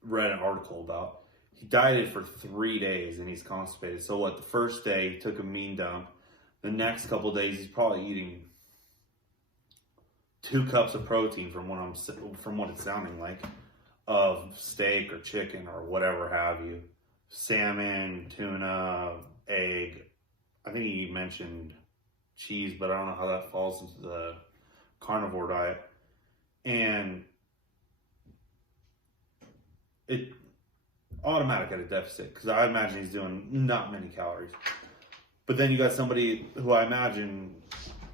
read an article about, he dieted for 3 days and he's constipated. So what, the first day he took a mean dump. The next couple of days he's probably eating 2 cups of protein from what it's sounding like, of steak or chicken or whatever have you. Salmon, tuna, egg. I think he mentioned cheese, but I don't know how that falls into the carnivore diet. And it automatic at a deficit, because I imagine he's doing not many calories. But then you got somebody who I imagine,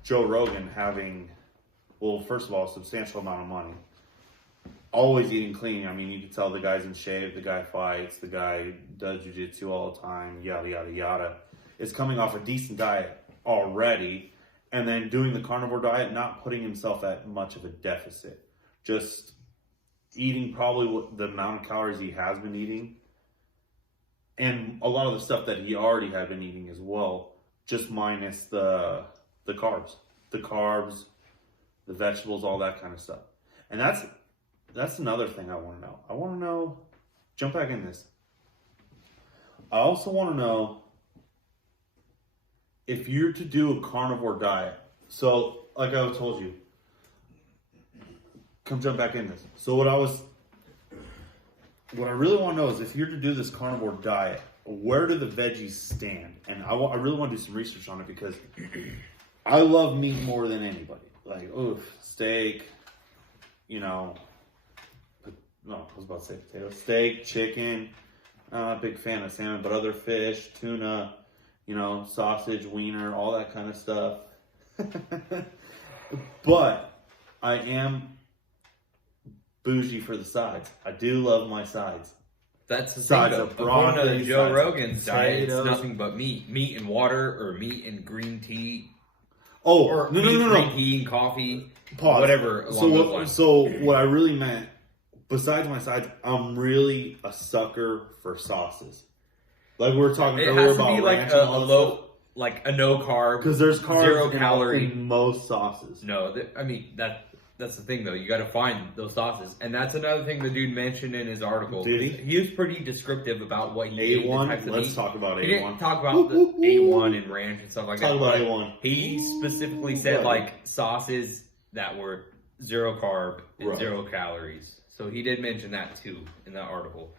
Joe Rogan, having, well, first of all, a substantial amount of money. Always eating clean. I mean, you can tell the guy's in shape, the guy fights, the guy does jiu-jitsu all the time, yada, yada, yada. Is coming off a decent diet already, and then doing the carnivore diet, not putting himself at much of a deficit. Just eating probably the amount of calories he has been eating, and a lot of the stuff that he already had been eating as well, just minus the carbs. The carbs, the vegetables, all that kind of stuff. And that's another thing I want to know. I want to know, jump back in this. I also want to know, if you're to do a carnivore diet, so like I told you, come jump back in this. So what I really want to know is, if you're to do this carnivore diet, where do the veggies stand? And I really want to do some research on it, because I love meat more than anybody. Like, steak, no, I was about to say potato. Steak, chicken. I'm not a big fan of salmon, but other fish, tuna, sausage, wiener, all that kind of stuff. But I am bougie for the sides. I do love my sides. That's the sides thing, of broccoli, on a Joe Rogan's diet, potatoes. it's nothing but meat and water, or meat and green tea. Oh, or no. Green tea and coffee, Pause. Whatever along those lines. So what I really meant, besides my sides, I'm really a sucker for sauces. Like we were talking earlier about ranch, it has to be like a low, like a no carb, because there's carbs 0 calorie in most sauces. No, that's the thing though. You got to find those sauces, and that's another thing the dude mentioned in his article. Did he? He was pretty descriptive about what he ate. A1. Let's talk about He A1. didn't talk about the A1 and ranch and stuff like that. Talk about A1. He specifically said like sauces that were 0 carb and Right. 0 calories. So he did mention that too in that article.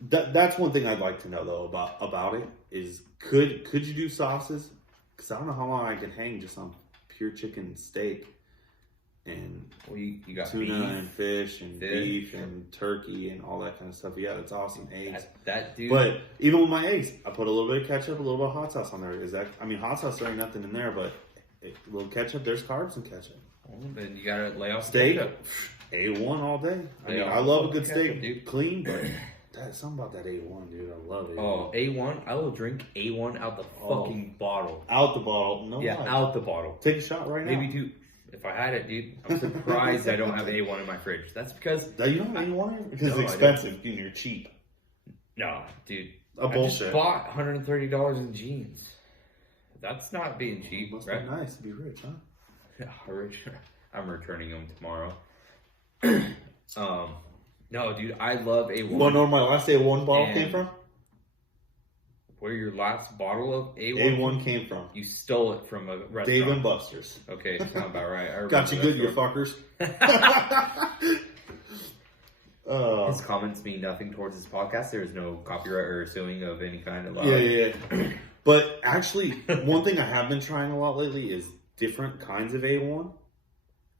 That's one thing I'd like to know though about it is could you do sauces? Because I don't know how long I can hang just on pure chicken steak and Well, you got tuna beef. and fish and beef and turkey and all that kind of stuff. Yeah, that's awesome. Eggs. That dude. But even with my eggs, I put a little bit of ketchup, a little bit of hot sauce on there. Is that? I mean, hot sauce there ain't nothing in there, but a little ketchup. There's carbs in ketchup. Well, then you gotta lay off Steak, ketchup. A1 all day. I mean, Yeah, I love a good ketchup, steak, dude. clean, but that's something about that A1, dude. I love it. Oh, A1. I will drink A1 out the fucking bottle. Out the bottle, no. Yeah, lie. out the bottle. Take a shot right now. Maybe 2. If I had it, dude, I'm surprised I don't have A1 in my fridge. That's because You don't have A1 because No, I it's expensive and you're cheap. no, dude. A bullshit. I just bought $130 in jeans. That's not being cheap, Must right? be nice to be rich, huh? Yeah, I'm returning them tomorrow. No, dude, I love A1. You want to know where my last A1 bottle And- came from? Where your last bottle of A1? A1 came from You stole it from a restaurant. Dave and Buster's. Okay, sound about right. I Got you remember good, you that fuckers. His comments mean nothing towards this podcast. There is no copyright or suing of any kind of law. Yeah. But actually, one thing I have been trying a lot lately is different kinds of A1.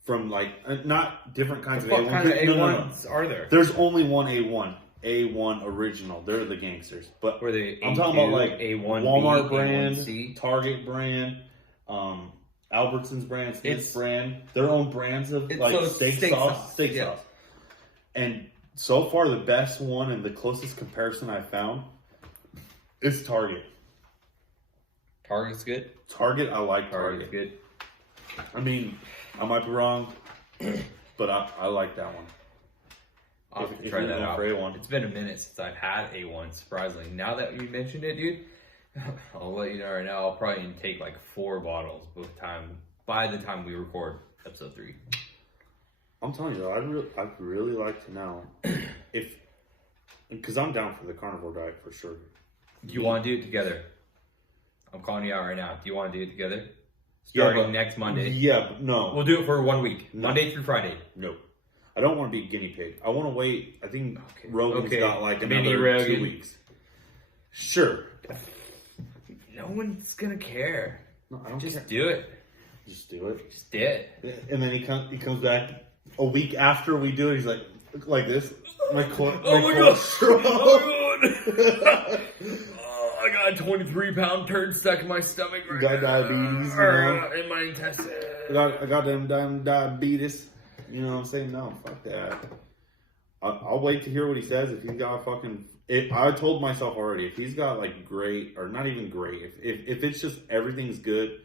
From like, not different kinds of What A1. kind of No, A1s are there? There's only one A1. A1 original. They're the gangsters. But Were they I'm talking about like A1B, Walmart brand, A1C? Target brand, Albertsons brand, Smith's It's- brand. Their own brands of It's- like so it's steak steak sauce. sauce, Steak yeah. sauce. And so far, the best one and the closest comparison I found is Target. Target's good. Target, I like Target's Target. good. I mean, I might be wrong, but I like that one. I'll have to If try you're that going out. for A1. It's been a minute since I've had A1, surprisingly. Now that you mentioned it, dude, I'll let you know right now, I'll probably take like 4 bottles by the time we record episode 3. I'm telling you, I'd really like to know because I'm down for the carnivore diet for sure. Do you want to do it together? I'm calling you out right now. Do you want to do it together? Yeah, Starting but- next Monday. Yeah, but no. We'll do it for 1 week. No. Monday through Friday. No. I don't want to be a guinea pig. I want to wait. I think Rogan's Okay. got like Mini another Rogan. 2 weeks. Sure. No one's going to care. No, I don't Just care. do it. Just do it. Just do it. And then he comes back a week after we do it. He's like this. My core. Oh my god! Oh my god! Oh, I got a 23-pound turd stuck in my stomach. Right Got now. diabetes, you know? In my intestine. I got them damn diabetes. You know what I'm saying? No, fuck that. I'll wait to hear what he says. If he's got fucking, I told myself already. If he's got like great or not even great, if it's just everything's good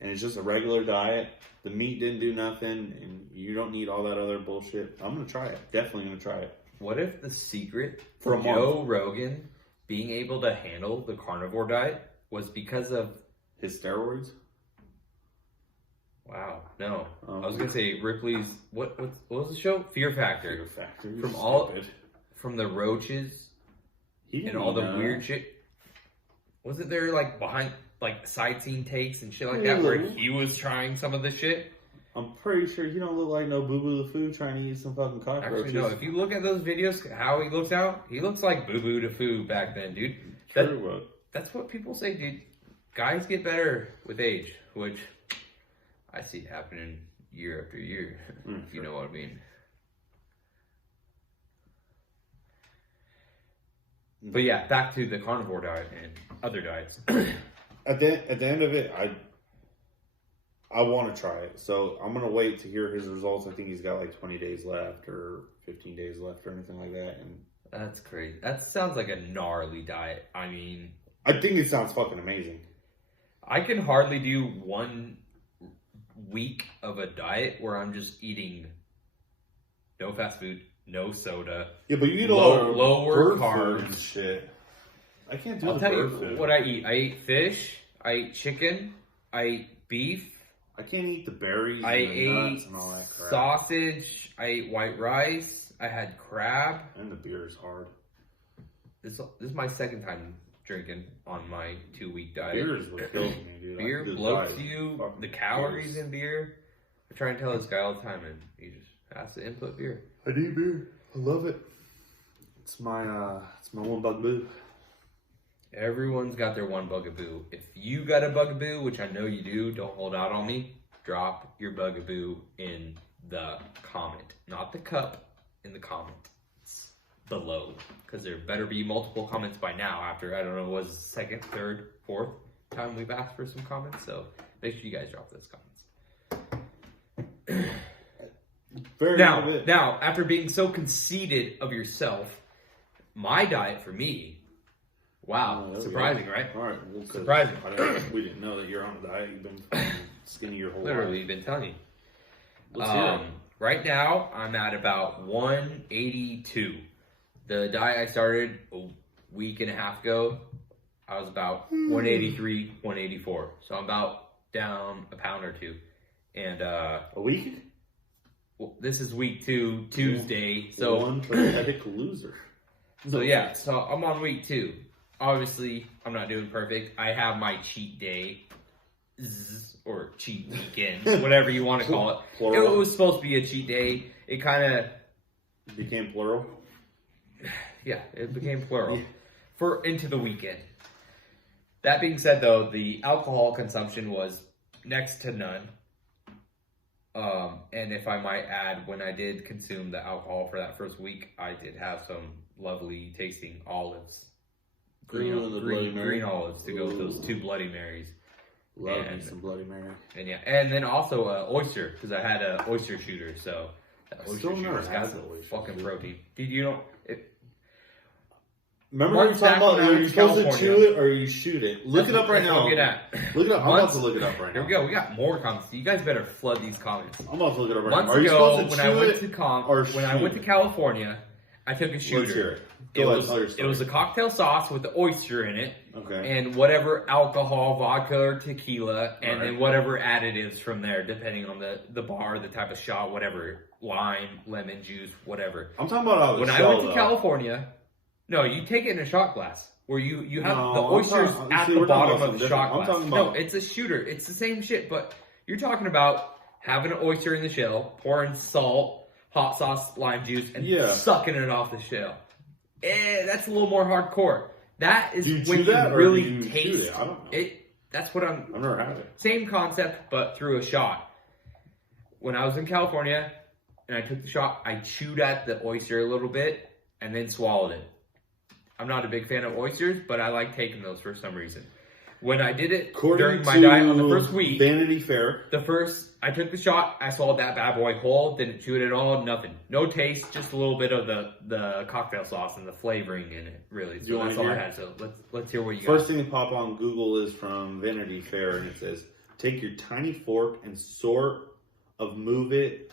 and it's just a regular diet, the meat didn't do nothing, and you don't need all that other bullshit, I'm gonna try it. Definitely gonna try it. What if the secret For for a Joe month. Rogan being able to handle the carnivore diet was because of? His steroids. Wow, no. I was gonna say Ripley's. What was the show? Fear Factor. Fear Factor. You're From all- stupid. From the roaches He and didn't all the know. weird shit. Wasn't there like behind like sightseeing takes and shit like Yeah, that where little- he was trying some of the shit? I'm pretty sure you don't look like no Boo Boo the Foo trying to eat some fucking cockroaches. Actually, no. If you look at those videos, how he looks out, he looks like Boo Boo to Foo back then, dude. True, That's what people say, dude. Guys get better with age, which I see happening year after year, if you know what I mean. But yeah, back to the carnivore diet and other diets. At the end of it, I want to try it. So I'm gonna wait to hear his results. I think he's got like 20 days left or 15 days left or anything like that. And That's crazy. That sounds like a gnarly diet. I mean, I think it sounds fucking amazing. I can hardly do 1 week of a diet where I'm just eating no fast food, no soda. Yeah, but you eat a lot of lower bird carbs. food and shit. I can't do I'll the tell bird you food. what I eat. I eat fish. I eat chicken. I eat beef. I can't eat the berries I and the nuts ate and all that crap. sausage. I ate white rice. I had crab. And the beer is hard. This is my second time drinking on my 2-week diet. Beer is what kills me, dude. Beer bloats you. The calories in beer. I try and tell this guy all the time, and he just has to input beer. I need beer. I love it. It's my one bugaboo. Everyone's got their one bugaboo. If you got a bugaboo, which I know you do, don't hold out on me. Drop your bugaboo in the comment. Not the cup, in the comments below. Because there better be multiple comments by now after, I don't know, was second, third, fourth time we've asked for some comments. So make sure you guys drop those comments. Now, after being so conceited of yourself, my diet for me, wow, surprising, right? All right, well, surprising. We didn't know that you're on a diet. You've been skinny your whole Literally life. been telling you. Let's hear it. Right now, I'm at about 182. The diet I started a week and a half ago, I was about 183, 184. So I'm about down a pound or two. And a week? Well, this is week 2, Tuesday. So one pathetic loser. So yeah, so I'm on week 2. Obviously, I'm not doing perfect. I have my cheat day, or cheat weekend, whatever you want to call it. Plural. It was supposed to be a cheat day. It kind of became plural. Yeah, it became plural for into the weekend. That being said, though, the alcohol consumption was next to none. And if I might add, when I did consume the alcohol for that first week, I did have some lovely tasting olives. Green olives to go with those 2 Bloody Marys. Love me some Bloody Mary. And yeah, and then also oyster, because I had an oyster shooter, so that oyster shooter's got some fucking protein. Dude, you don't... Remember when you were talking about, are you supposed to chew it or you shoot it? Look it up right now. Look it up. I'm about to look it up right now. Here we go. We got more comments. You guys better flood these comments. I'm about to look it up right now. Months ago, when I went to California, I took a shooter. It was a cocktail sauce with the oyster in it. Okay. And whatever alcohol, vodka, or tequila, and then whatever additives from there, depending on the bar, the type of shot, whatever. Lime, lemon juice, whatever. I'm talking about when I went to California... No, you take it in a shot glass where you have the oysters at the bottom of the shot glass. No, it's a shooter. It's the same shit, but you're talking about having an oyster in the shell, pouring salt, hot sauce, lime juice, and sucking it off the shell. That's a little more hardcore. That is when you really taste it. I don't know. That's what I've never had it. Same concept, but through a shot. When I was in California and I took the shot, I chewed at the oyster a little bit and then swallowed it. I'm not a big fan of oysters, but I like taking those for some reason. When I did it during my diet on the first week, Vanity Fair. I took the shot, I swallowed that bad boy whole, didn't chew it at all, nothing. No taste, just a little bit of the cocktail sauce and the flavoring in it, really. So that's all I had. So let's hear what you got. First thing to pop on Google is from Vanity Fair, and it says, take your tiny fork and move it.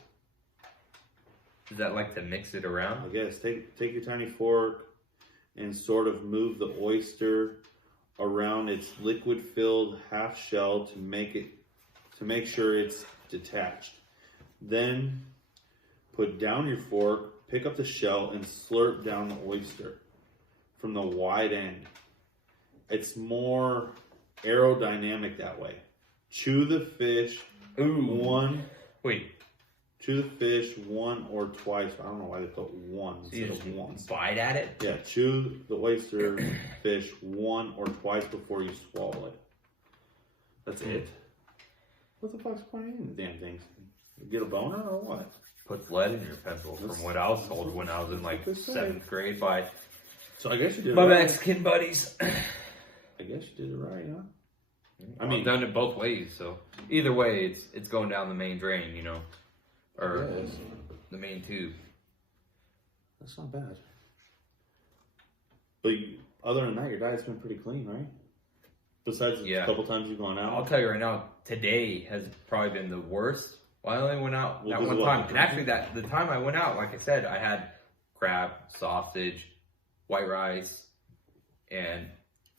Is that like to mix it around? I guess. Take your tiny fork and sort of move the oyster around its liquid-filled half shell to make sure it's detached. Then put down your fork, pick up the shell, and slurp down the oyster from the wide end. It's more aerodynamic that way. Chew the fish Chew the fish one or twice. I don't know why they put one instead of once. Bite at it? Yeah, chew the oyster fish one or twice before you swallow it. That's it. What the fuck's the point in the damn things? Get a boner or what? Puts lead in your pencil, from what I was told when I was in like 7th grade by I guess you did my Mexican buddies. I guess you did it right, huh? I mean, I've done it both ways, so either way, it's going down the main drain, you know. Or the main tube. That's not bad. But other than that, your diet's been pretty clean, right? Besides a couple times you've gone out. I'll tell you right now, today has probably been the worst. Well, I only went out that one time. And actually, the time I went out, like I said, I had crab, sausage, white rice, and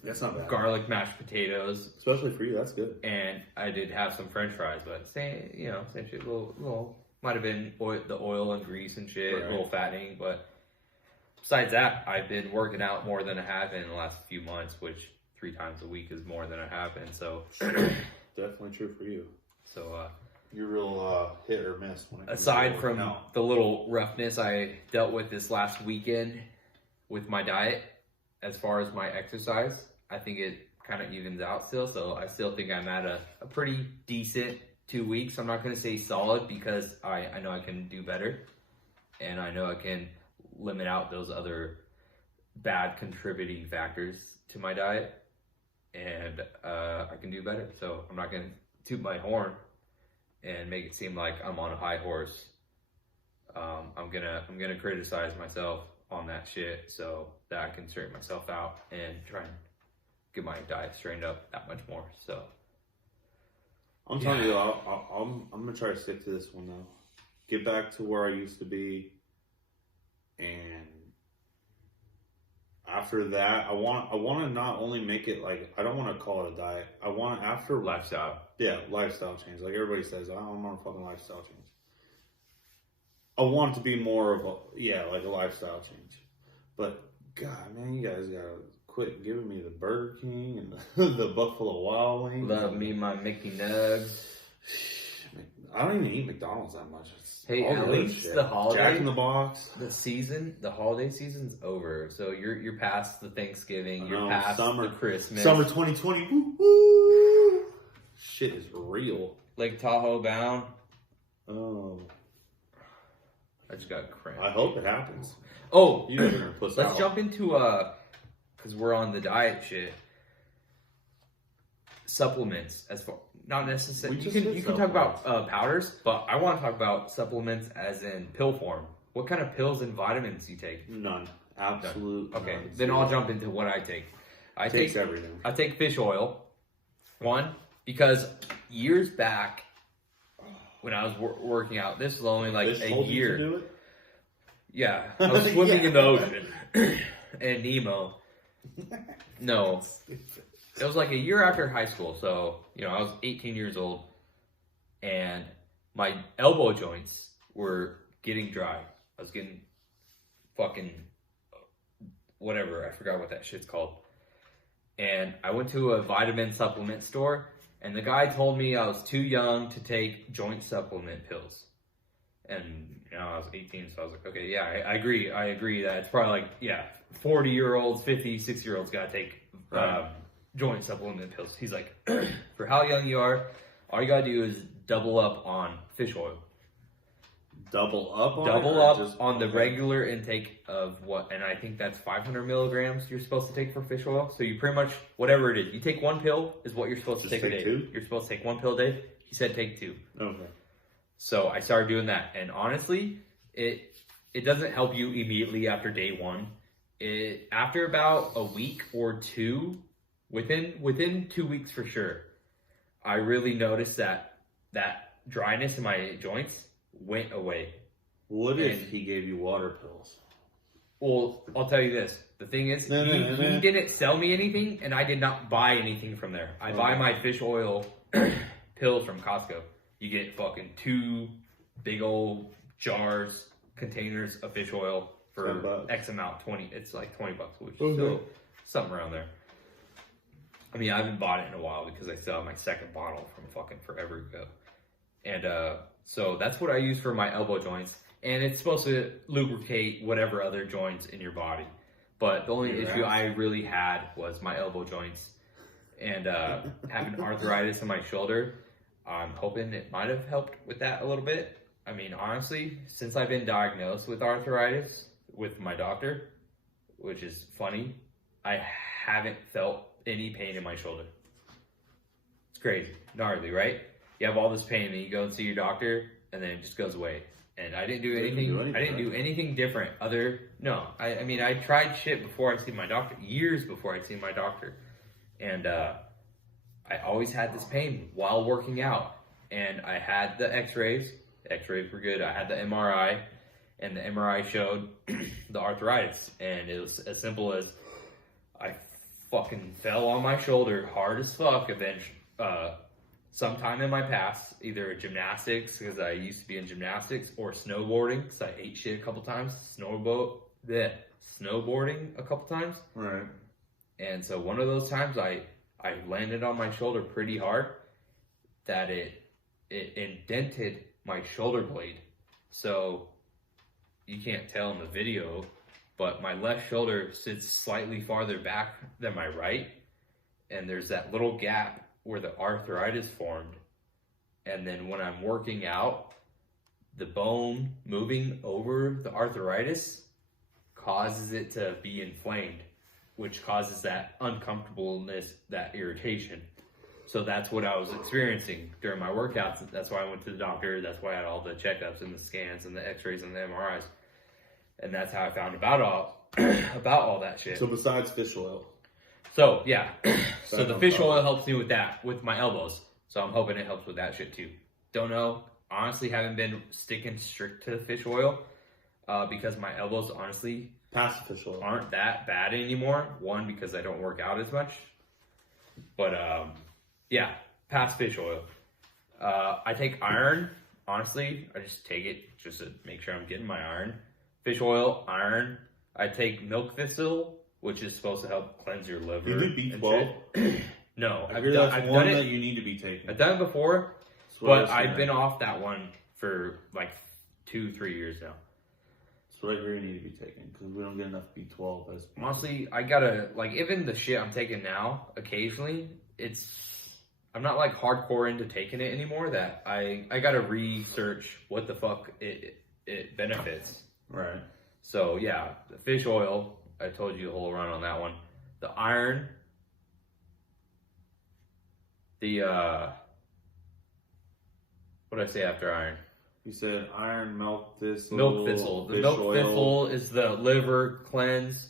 That's not bad. garlic mashed potatoes, Especially for you, that's good. and I did have some French fries. But same shit. Little might have been the oil and grease and shit, Right. a little fattening. But besides that, I've been working out more than I have been in the last few months, which 3 times a week is more than I have been. So Definitely true for you. so. You're real hit or miss when it comes Aside to from working out. the little roughness I dealt with this last weekend with my diet, as far as my exercise, I think it kind of evens out still. So I still think I'm at a pretty decent 2 weeks. I'm not going to say solid because I know I can do better. And I know I can limit out those other bad contributing factors to my diet. And I can do better. So I'm not going to toot my horn and make it seem like I'm on a high horse. I'm gonna criticize myself on that shit so that I can straighten myself out and try and get my diet straightened up that much more. So I'm telling you, I'm gonna try to stick to this one though. Get back to where I used to be, and after that, I want to not only make it like, I don't want to call it a diet. I want after lifestyle. Yeah, lifestyle change. Like everybody says, I'm on a fucking lifestyle change. I want it to be more of like a lifestyle change. But God, man, you guys gotta quit giving me the Burger King and the Buffalo Wild Wings. Love me my Mickey Nugs. I don't even eat McDonald's that much. It's Hey, all at the other least shit. the holiday, Jack in the Box. the holiday season's over. So you're past the Thanksgiving. I You're know, past summer. the Christmas. Summer 2020. Woo, woo. Shit is real. Lake Tahoe bound. Oh, I just got cramp. I hope it happens. Oh, You guys are gonna puss let's out. jump into because we're on the diet shit. Supplements, as far not necessarily. We You just can did talk about supplements. powders, but I want to talk about supplements as in pill form. What kind of pills and vitamins do you take? None. Absolute. Okay, none. then I'll jump into what I take. I Takes take everything. I take fish oil. One, because years back when I was working out, this was only like Fish a told you year. to do it? Yeah, I was swimming Yeah. in the ocean and Nemo. No, it was like a year after high school, so I was 18 years old, and my elbow joints were getting dry. I was getting fucking whatever, I forgot what that shit's called. And I went to a vitamin supplement store, and the guy told me I was too young to take joint supplement pills. And I was 18, so I was like, okay, yeah, I agree that it's probably like 40-year-olds, 50, 60-year-olds gotta take joint supplement pills. He's like, for how young you are, all you gotta do is double up on fish oil. Double up on Double it, or up just on the regular intake of what, and I think that's 500 milligrams you're supposed to take for fish oil. So you pretty much, whatever it is, you take one pill is what you're supposed to Just take a take day. 2? You're supposed to take one pill a day. He said take 2. Okay. So I started doing that, and honestly, it doesn't help you immediately after day 1. After about a week or 2, within 2 weeks for sure, I really noticed that dryness in my joints went away. What if he gave you water pills? Well, I'll tell you this. The thing is, he didn't sell me anything, and I did not buy anything from there. I buy my fish oil pills from Costco. You get fucking 2 big old jars, containers of fish oil for $10. X amount, 20. It's like $20, which Okay. is still something around there. I mean, I haven't bought it in a while because I still have my second bottle from fucking forever ago. And so that's what I use for my elbow joints. And it's supposed to lubricate whatever other joints in your body. But the only issue I really had was my elbow joints. And having arthritis in my shoulder, I'm hoping it might have helped with that a little bit. I mean, honestly, since I've been diagnosed with arthritis with my doctor, which is funny, I haven't felt any pain in my shoulder. It's crazy. Gnarly, right? You have all this pain, and you go and see your doctor, and then it just goes away. And I didn't do anything. I didn't do anything different. I mean, I tried shit before I seen my doctor, years before I'd seen my doctor. And I always had this pain while working out. And I had the x-rays. X-rays were good. I had the MRI. And the MRI showed the arthritis. And it was as simple as I fucking fell on my shoulder hard as fuck eventually. Sometime in my past, either gymnastics, because I used to be in gymnastics, or snowboarding, because I ate shit a couple times, snowboarding a couple times. Right. And so one of those times I landed on my shoulder pretty hard that it indented my shoulder blade. So you can't tell in the video, but my left shoulder sits slightly farther back than my right. And there's that little gap where the arthritis formed. And then when I'm working out, the bone moving over the arthritis causes it to be inflamed, which causes that uncomfortableness, that irritation. So that's what I was experiencing during my workouts. That's why I went to the doctor. That's why I had all the checkups and the scans and the x-rays and the MRIs. And that's how I found about all that shit. So besides fish oil. So yeah, so the fish oil helps me with that, with my elbows. So I'm hoping it helps with that shit too. Don't know. Honestly, haven't been sticking strict to the fish oil because my elbows honestly past fish oil aren't that bad anymore. One, because I don't work out as much. But yeah, past fish oil. I take iron. Honestly, I just take it just to make sure I'm getting my iron. Fish oil, iron. I take milk thistle, which is supposed to help cleanse your liver. You do B12? No, I've done it. That you need to be taking. I've done it before, but I've been off that one for like 2-3 years now. That's what I really need to be taking because we don't get enough B12. Honestly, I gotta, like, even the shit I'm taking now, occasionally, I'm not like hardcore into taking it anymore. That I gotta research what the fuck it benefits. Right. So yeah, the fish oil. I told you the whole run on that one. The iron. What did I say after iron? You said iron, milk thistle. Milk thistle. The milk thistle is the liver cleanse.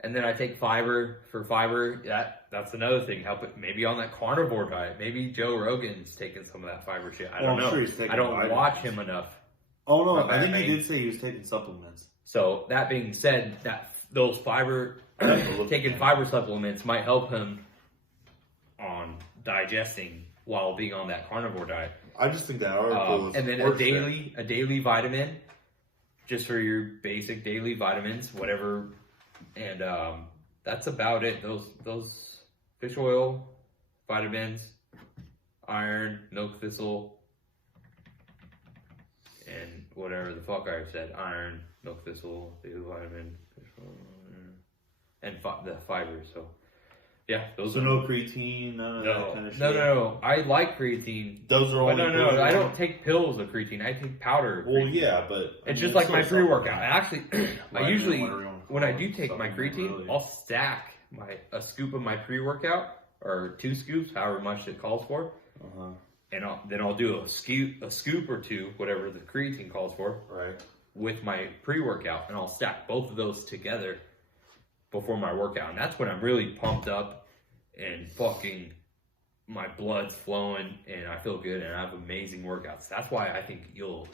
And then I take fiber. For fiber, that's another thing. Help it maybe on that carnivore diet. Maybe Joe Rogan's taking some of that fiber shit. I don't know. Sure he's taking I don't vitamins. Watch him enough. Oh no, I think he did say he was taking supplements. So that being said, those fiber taking fiber supplements might help him on digesting while being on that carnivore diet. I just think that article was and then a daily vitamin, just for your basic daily vitamins, whatever. And that's about it. Those fish oil, vitamins, iron, milk thistle, and whatever the fuck I said. Iron, milk thistle, daily vitamin, fish oil, and the fiber. So yeah, those are no creatine, none of that kind of shit. No. I like creatine. Those are all. No. I don't take pills of creatine. I take powder. Well, yeah, but it's just like my pre-workout. Actually, I usually when I do take my creatine, I'll stack a scoop of my pre-workout or 2 scoops, however much it calls for, and then I'll do a scoop or 2, whatever the creatine calls for, right, with my pre-workout, and I'll stack both of those together before my workout, and that's when I'm really pumped up and fucking my blood's flowing and I feel good and I have amazing workouts. That's why I think you'll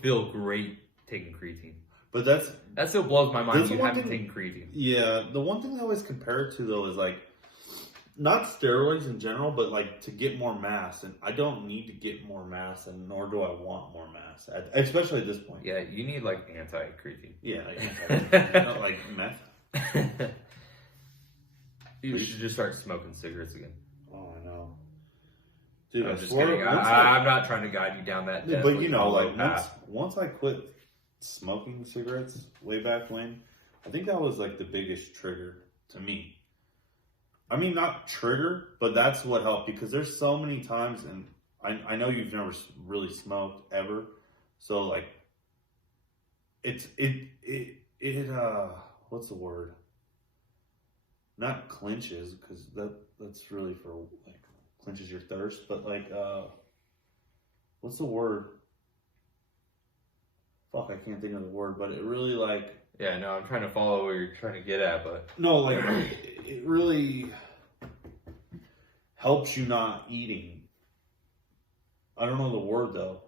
feel great taking creatine. But that still blows my mind. You haven't taken creatine. Yeah, the one thing I always compare it to though is like not steroids in general, but like to get more mass, and I don't need to get more mass, and nor do I want more mass, especially at this point. Yeah, you need like anti-creatine. Yeah, like not like meth. You should just start smoking cigarettes again. Oh, I know. Dude, I'm just kidding. I'm not trying to guide you down that. But you know, like once I quit smoking cigarettes way back when, I think that was like the biggest trigger to me. I mean, not trigger, but that's what helped, because there's so many times, and I know you've never really smoked ever, so like it what's the word? Not clenches, because that's really for like clenches your thirst, but like what's the word? Fuck, I can't think of the word, but it really like... Yeah, no, I'm trying to follow where you're trying to get at, but... No, like, it really helps you not eating. I don't know the word, though.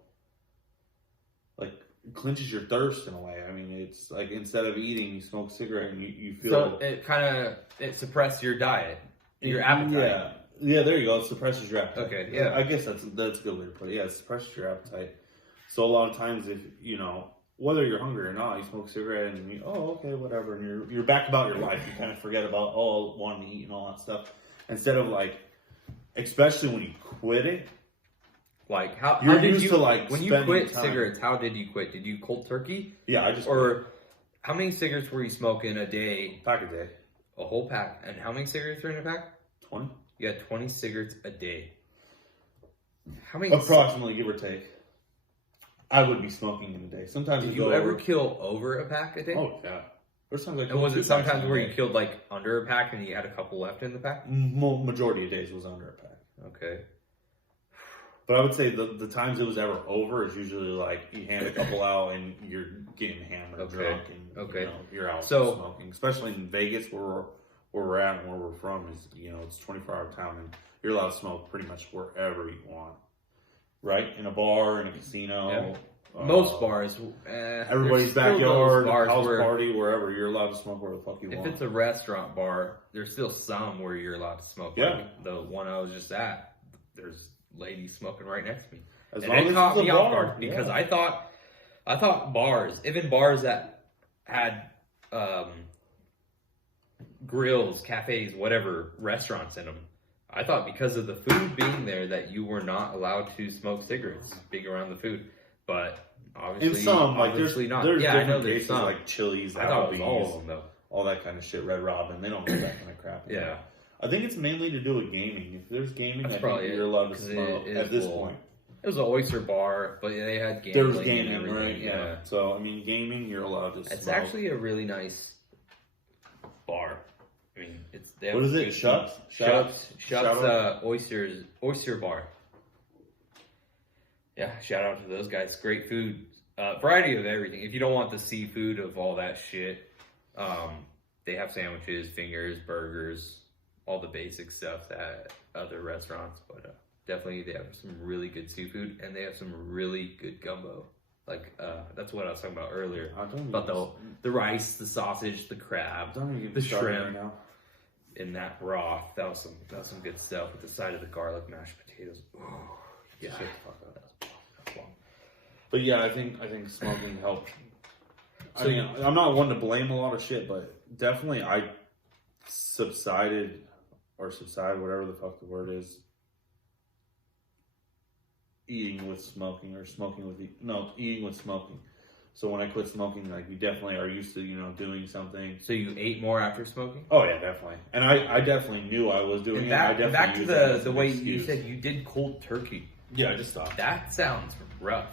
Like, clinches your thirst in a way. I mean, it's like instead of eating, you smoke a cigarette and you feel. So it suppresses your diet, your appetite. Yeah, there you go. It suppresses your appetite. Okay, yeah. I guess that's a good way to put it. Yeah, it suppresses your appetite. So a lot of times, if whether you're hungry or not, you smoke a cigarette and okay, whatever, and you're back about your life. You kind of forget about wanting to eat and all that stuff. Instead of like, especially when you quit it. Like how you're did used you to like when you quit cigarettes? How did you quit? Did you cold turkey? Yeah, I just how many cigarettes were you smoking a day? Pack a day. A whole pack. And how many cigarettes are in a pack? 20. You had 20 cigarettes a day. How many? Approximately, give or take. I would be smoking in a day. Sometimes did you ever kill over a pack a day? Oh yeah. There's times and was it sometimes where you killed like under a pack and you had a couple left in the pack? Majority of days was under a pack. Okay. But I would say the times it was ever over is usually like you hand a couple out and you're getting hammered, drunk, and you're out smoking. Especially in Vegas, where we're at and where we're from, is it's 24-hour town and you're allowed to smoke pretty much wherever you want, right? In a bar, in a casino. Yeah. Most bars, everybody's backyard, house party, wherever you're allowed to smoke where the fuck you want. If it's a restaurant bar, there's still some where you're allowed to smoke. Yeah. Like the one I was just at, there's ladies smoking right next to me. As and long it as caught it's me a off bar, guard because I thought bars, even bars that had grills, cafes, whatever, restaurants in them, I thought because of the food being there that you were not allowed to smoke cigarettes being around the food. But obviously, in some, like obviously not. There's I know different there's cases some. like Chili's, I thought it was all of Applebee's, them though. all that kind of shit. Red Robin, they don't do that kind of crap. Yeah. I think it's mainly to do with gaming. If there's gaming, That's I probably think you're allowed to smoke at this cool. point. It was an oyster bar, but they had gambling. There was and gaming, everything. right? Yeah. So, I mean, gaming, you're allowed to smoke. It's actually a really nice bar. I mean, they have what is it? Shuts oyster bar. Yeah, shout out to those guys. Great food. Variety of everything. If you don't want the seafood of all that shit, they have sandwiches, fingers, burgers, all the basic stuff at other restaurants. But definitely they have some really good seafood and they have some really good gumbo. Like that's what I was talking about earlier. About the rice, the sausage, the crab, the shrimp. Right now. In that broth, that was some good stuff with the side of the garlic mashed potatoes. Ooh, yeah. But yeah, I think smoking helped. So, I mean, I'm not one to blame a lot of shit, but definitely I subsided, whatever the fuck the word is, eating with smoking or eating with smoking. So when I quit smoking, like we definitely are used to, doing something. So you ate more after smoking? Oh yeah, definitely. And I definitely knew I was doing it. I definitely back to the way you said you did cold turkey. Yeah, I just stopped. That sounds rough.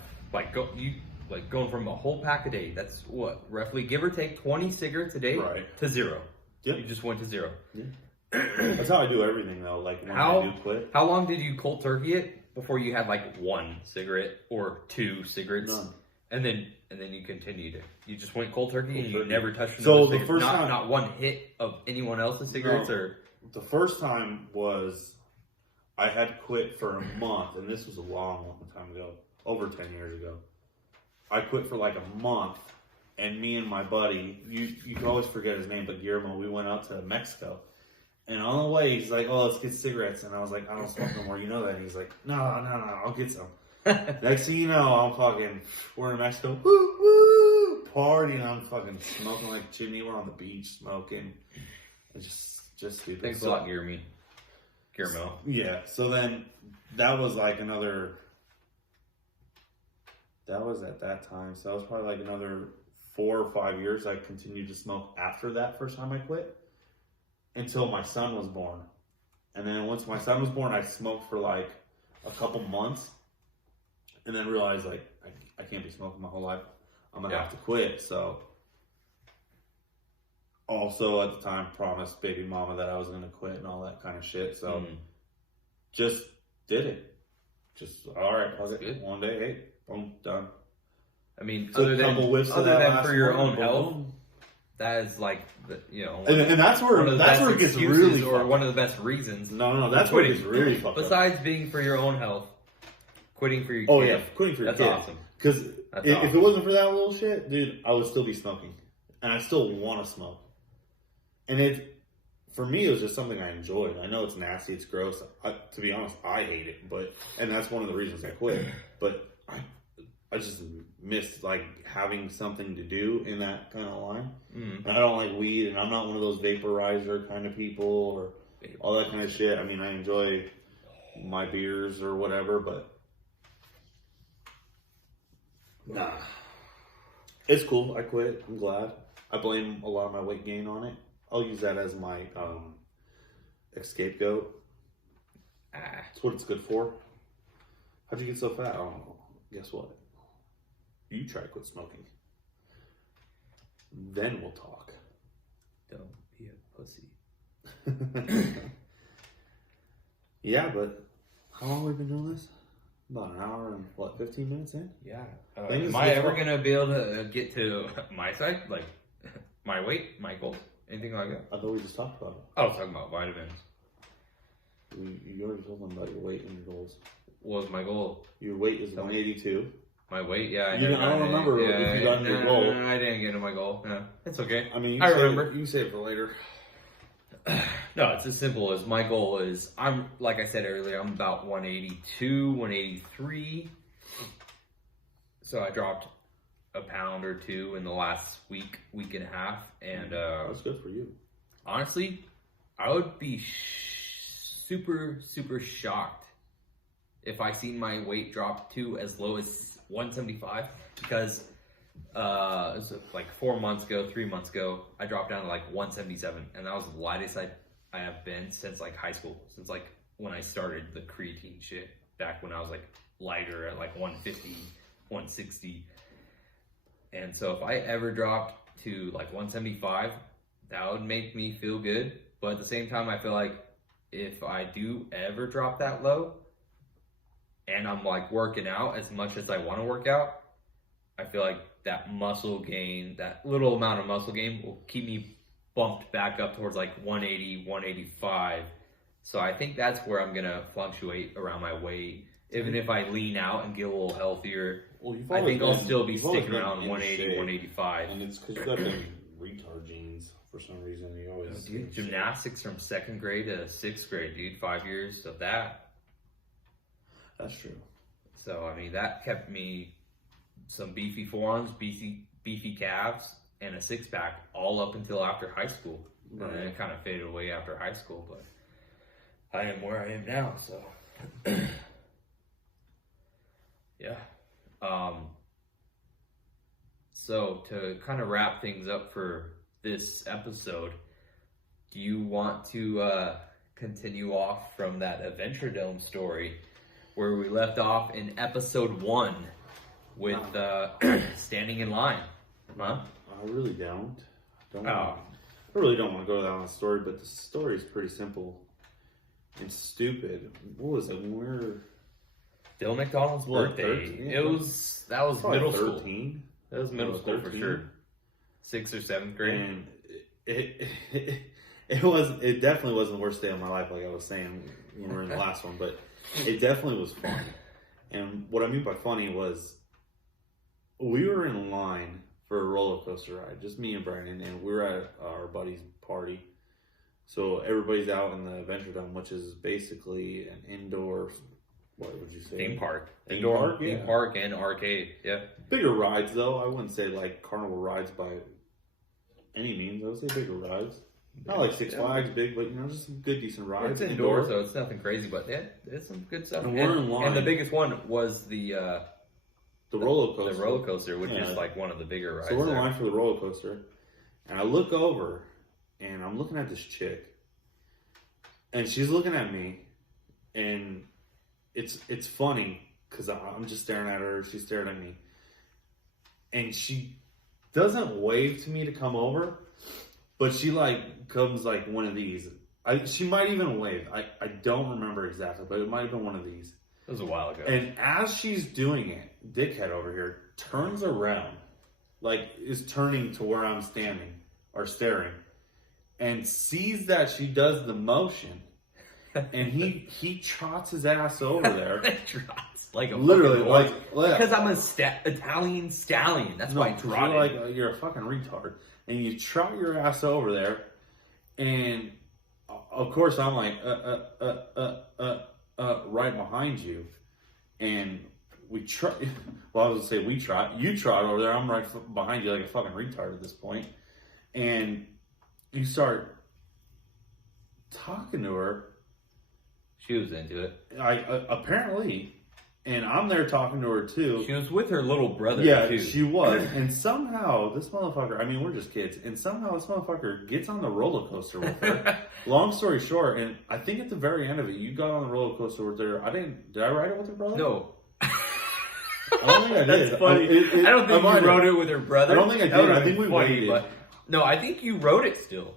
Going from a whole pack a day. That's what, roughly give or take 20 cigarettes a day to zero. Yeah. You just went to zero. Yeah. That's how I do everything though. Like when I do quit. How long did you cold turkey it before you had like one cigarette or two cigarettes? None. And then you continued it. You just went cold turkey and you never touched another cigarette. The first time, not one hit of anyone else's cigarettes or the first time was I had quit for a month, and this was a long time ago, over 10 years ago. I quit for like a month, and me and my buddy, you can always forget his name, but Guillermo, we went out to Mexico. And on the way, he's like, "Oh, let's get cigarettes." And I was like, "I don't smoke no more. You know that?" And he's like, No, I'll get some. Next thing you know, we're in Mexico, woo, partying. I'm fucking smoking like a chimney. We're on the beach smoking. It's just stupid. Thanks a lot, Guillermo. Yeah, so then that was like that was at that time. So that was probably like another 4 or 5 years I continued to smoke after that first time I quit until my son was born. And then once my son was born, I smoked for like a couple months. And then realized, like, I can't be smoking my whole life. I'm going to have to quit. So, also at the time, promised baby mama that I was going to quit and all that kind of shit. So, just did it. Just, all right, one day, hey, boom, done. I mean, so other than for your own health, that is like, and that's where it gets really or one of the best reasons. No, that's where it gets really fucked up. Besides being for your own health, Quitting for your Oh kid. yeah, quitting for your That's kids. awesome. Because if awesome. it wasn't for that little shit, dude, I would still be smoking, and I still want to smoke. And for me, it was just something I enjoyed. I know it's nasty, it's gross. To be honest, I hate it, and that's one of the reasons I quit. But I just miss like having something to do in that kind of line. And I don't like weed, and I'm not one of those vaporizer kind of people or all that kind of shit. I mean, I enjoy my beers or whatever, but nah, it's cool. I quit. I'm glad. I blame a lot of my weight gain on it. I'll use that as my scapegoat. That's what it's good for. How'd you get so fat? I don't know. Guess what? You try to quit smoking. Then we'll talk. Don't be a pussy. Yeah, but how long have we been doing this? About an hour and 15 minutes in? Yeah. Am I ever going to be able to get to my side? Like, my weight, my goals, anything like that? I thought we just talked about it. I was talking about vitamins. You already told them about your weight and your goals. What was my goal? Your weight is 182. My weight, yeah. I don't remember if you got into your goal. No, I didn't get into my goal. No, it's okay. I mean, I remember. You save it for later. No, it's as simple as my goal is, like I said earlier, I'm about 182, 183. So I dropped a pound or two in the last week and a half. And that's good for you. Honestly, I would be super, super shocked if I seen my weight drop to as low as 175, because it was like 4 months ago, 3 months ago, I dropped down to like 177, and that was the lightest I have been since like high school, since like when I started the creatine shit back when I was like lighter at like 150, 160. And so if I ever dropped to like 175, that would make me feel good. But at the same time, I feel like if I do ever drop that low, and I'm like working out as much as I want to work out, I feel like that muscle gain, that little amount of muscle gain will keep me bumped back up towards like 180, 185. So I think that's where I'm going to fluctuate around my weight. Even if I lean out and get a little healthier, I think I'll still be sticking around 180, 185. And it's because you got them retard genes for some reason. You always dude, gymnastics from 2nd grade to 6th grade, dude. 5 years of that. That's true. So, I mean, that kept me some beefy forearms, beefy calves, and a 6-pack all up until after high school. Right. And then it kind of faded away after high school, but I am where I am now, so. Yeah. So, to kind of wrap things up for this episode, do you want to continue off from that Adventure Dome story where we left off in episode 1 with standing in line? Huh? I really don't. I really don't want to go down the story, but the story is pretty simple and stupid. What was it? When we were Bill McDonald's birthday. 13? That was middle 13? school. That was middle school 13? For sure. 6th or 7th grade. And it definitely wasn't the worst day of my life, like I was saying when we were in the last one, but it definitely was funny. And what I mean by funny was we were in line for a roller coaster ride, just me and Brandon, and we were at our buddy's party. So everybody's out in the Adventure Dome, which is basically an indoor, what would you say? Theme park. Indoor park, yeah. Theme park and arcade, yeah. Bigger rides, though. I wouldn't say like Carnivore rides by any means. I would say bigger rides. Not like Six Flags big, but just some good, decent rides. It's indoors, so it's nothing crazy, but yeah, it's some good stuff. And we're in line. And the biggest one was the roller coaster. The roller coaster, which is like one of the bigger rides. So we're in line for the roller coaster, and I look over, and I'm looking at this chick, and she's looking at me, and it's funny because I'm just staring at her, she's staring at me, and she doesn't wave to me to come over, but she like comes like one of these. She might even wave. I don't remember exactly, but it might have been one of these. It was a while ago. And as she's doing it, dickhead over here turns around, like is turning to where I'm standing or staring, and sees that she does the motion, and he trots his ass over there. like a literally fucking like because I'm a Italian stallion. That's why I trotted. you're a fucking retard, and you trot your ass over there, and of course I'm like right behind you, and we trot. Well, I was gonna say we trot. You trot over there. I'm right behind you like a fucking retard at this point, and you start talking to her. She was into it. Apparently, and I'm there talking to her too. She was with her little brother. Yeah, too. she was. And somehow this motherfucker, I mean, we're just kids, and somehow this motherfucker gets on the roller coaster with her. Long story short, and I think at the very end of it, you got on the roller coaster with her. Did I ride it with her brother? No. I don't think I did. That's funny. I don't think you rode it with her brother. I don't think I did. I think we waited. But no, I think you rode it still.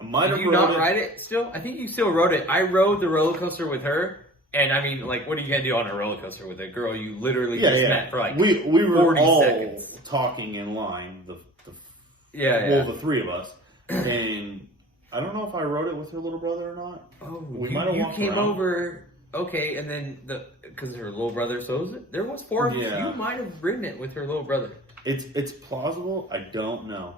I might have Did you not ride it still? I think you still rode it. I rode the roller coaster with her, and I mean, like, what are you gonna do on a roller coaster with a girl you literally just met for like we were 40 all seconds talking in line. The three of us, and I don't know if I rode it with her little brother or not. Oh, we might have you walked came around. over. Okay, and then because her little brother, there was 4 of us. You might have ridden it with her little brother. It's plausible. I don't know.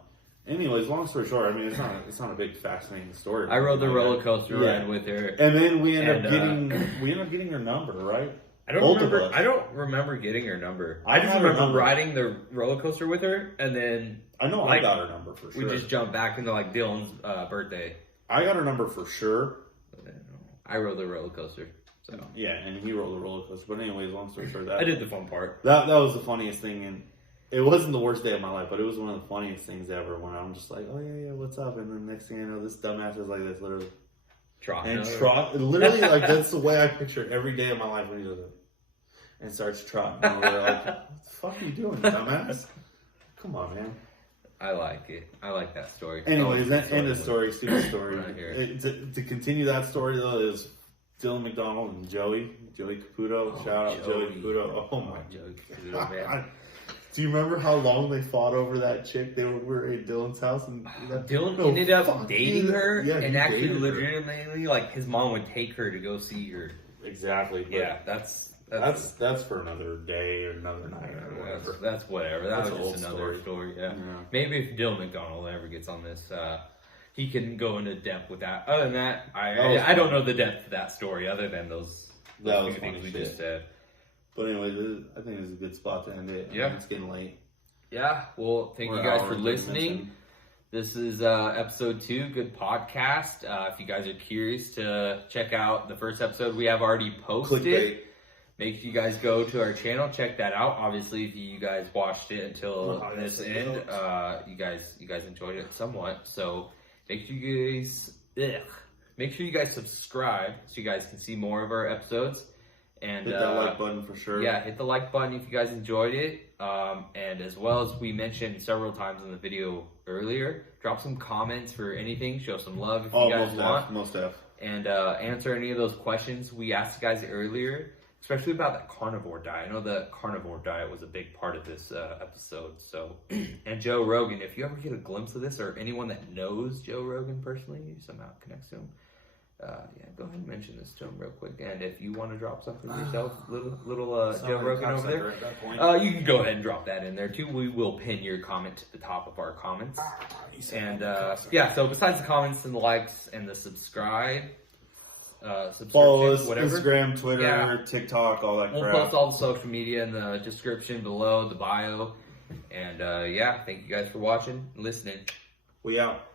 Anyways, long story short, I mean, it's not a big fascinating story. I rode the roller coaster ride with her, and then we end up getting her number, right? I don't remember getting her number. I just remember riding the roller coaster with her, and then I know I got her number for sure. We just jumped back into like Dylan's birthday. I got her number for sure. I rode the roller coaster. So yeah, and he rode the roller coaster. But anyways, long story short, I did the fun part. That was the funniest thing, and it wasn't the worst day of my life, but it was one of the funniest things ever. When I'm just like, oh yeah, what's up? And then next thing I know, this dumbass is like this, literally literally like that's the way I picture every day of my life when he does it and starts trotting. And we're like, what the fuck are you doing, dumbass? Come on, man. I like it. I like that story. Anyways, end of story. Stupid story. Right here. To continue that story though is Dylan McDonald and Joey Caputo. Shout out Joey Caputo. Oh my Joey Caputo, man. Do you remember how long they fought over that chick? We were at Dylan's house, and Dylan ended up dating her, and actually, legitimately, like his mom would take her to go see her. Exactly. Yeah, that's for another day or another night or whatever. That's whatever. That was just another story. Yeah. Maybe if Dylan McDonald ever gets on this, he can go into depth with that. Other than that, I don't know the depth of that story other than those was things we shit. just said. But anyway, I think this is a good spot to end it. Yeah. It's getting late. Yeah. Well, thank you guys for listening. This is episode 2, good podcast. If you guys are curious to check out the first episode we have already posted, Clickbait. make sure you guys go to our channel, check that out. Obviously, if you guys watched it until this end, you guys enjoyed it somewhat. So make sure you guys subscribe so you guys can see more of our episodes. And hit that like button for sure. Yeah, hit the like button if you guys enjoyed it. And as well as we mentioned several times in the video earlier, drop some comments for anything. Show some love if you guys want. Most def. And answer any of those questions we asked you guys earlier, especially about that carnivore diet. I know the carnivore diet was a big part of this episode. So, and Joe Rogan, if you ever get a glimpse of this, or anyone that knows Joe Rogan personally, somehow connects to him, go ahead and mention this to him real quick. And if you want to drop something yourself, little Joe Rogan over there, you can go ahead and drop that in there too. We will pin your comment to the top of our comments. And so besides the comments and the likes and the subscribe, follow us, whatever, Instagram, Twitter, TikTok, all that crap. We'll post all the social media in the description below, the bio. And thank you guys for watching and listening. We out.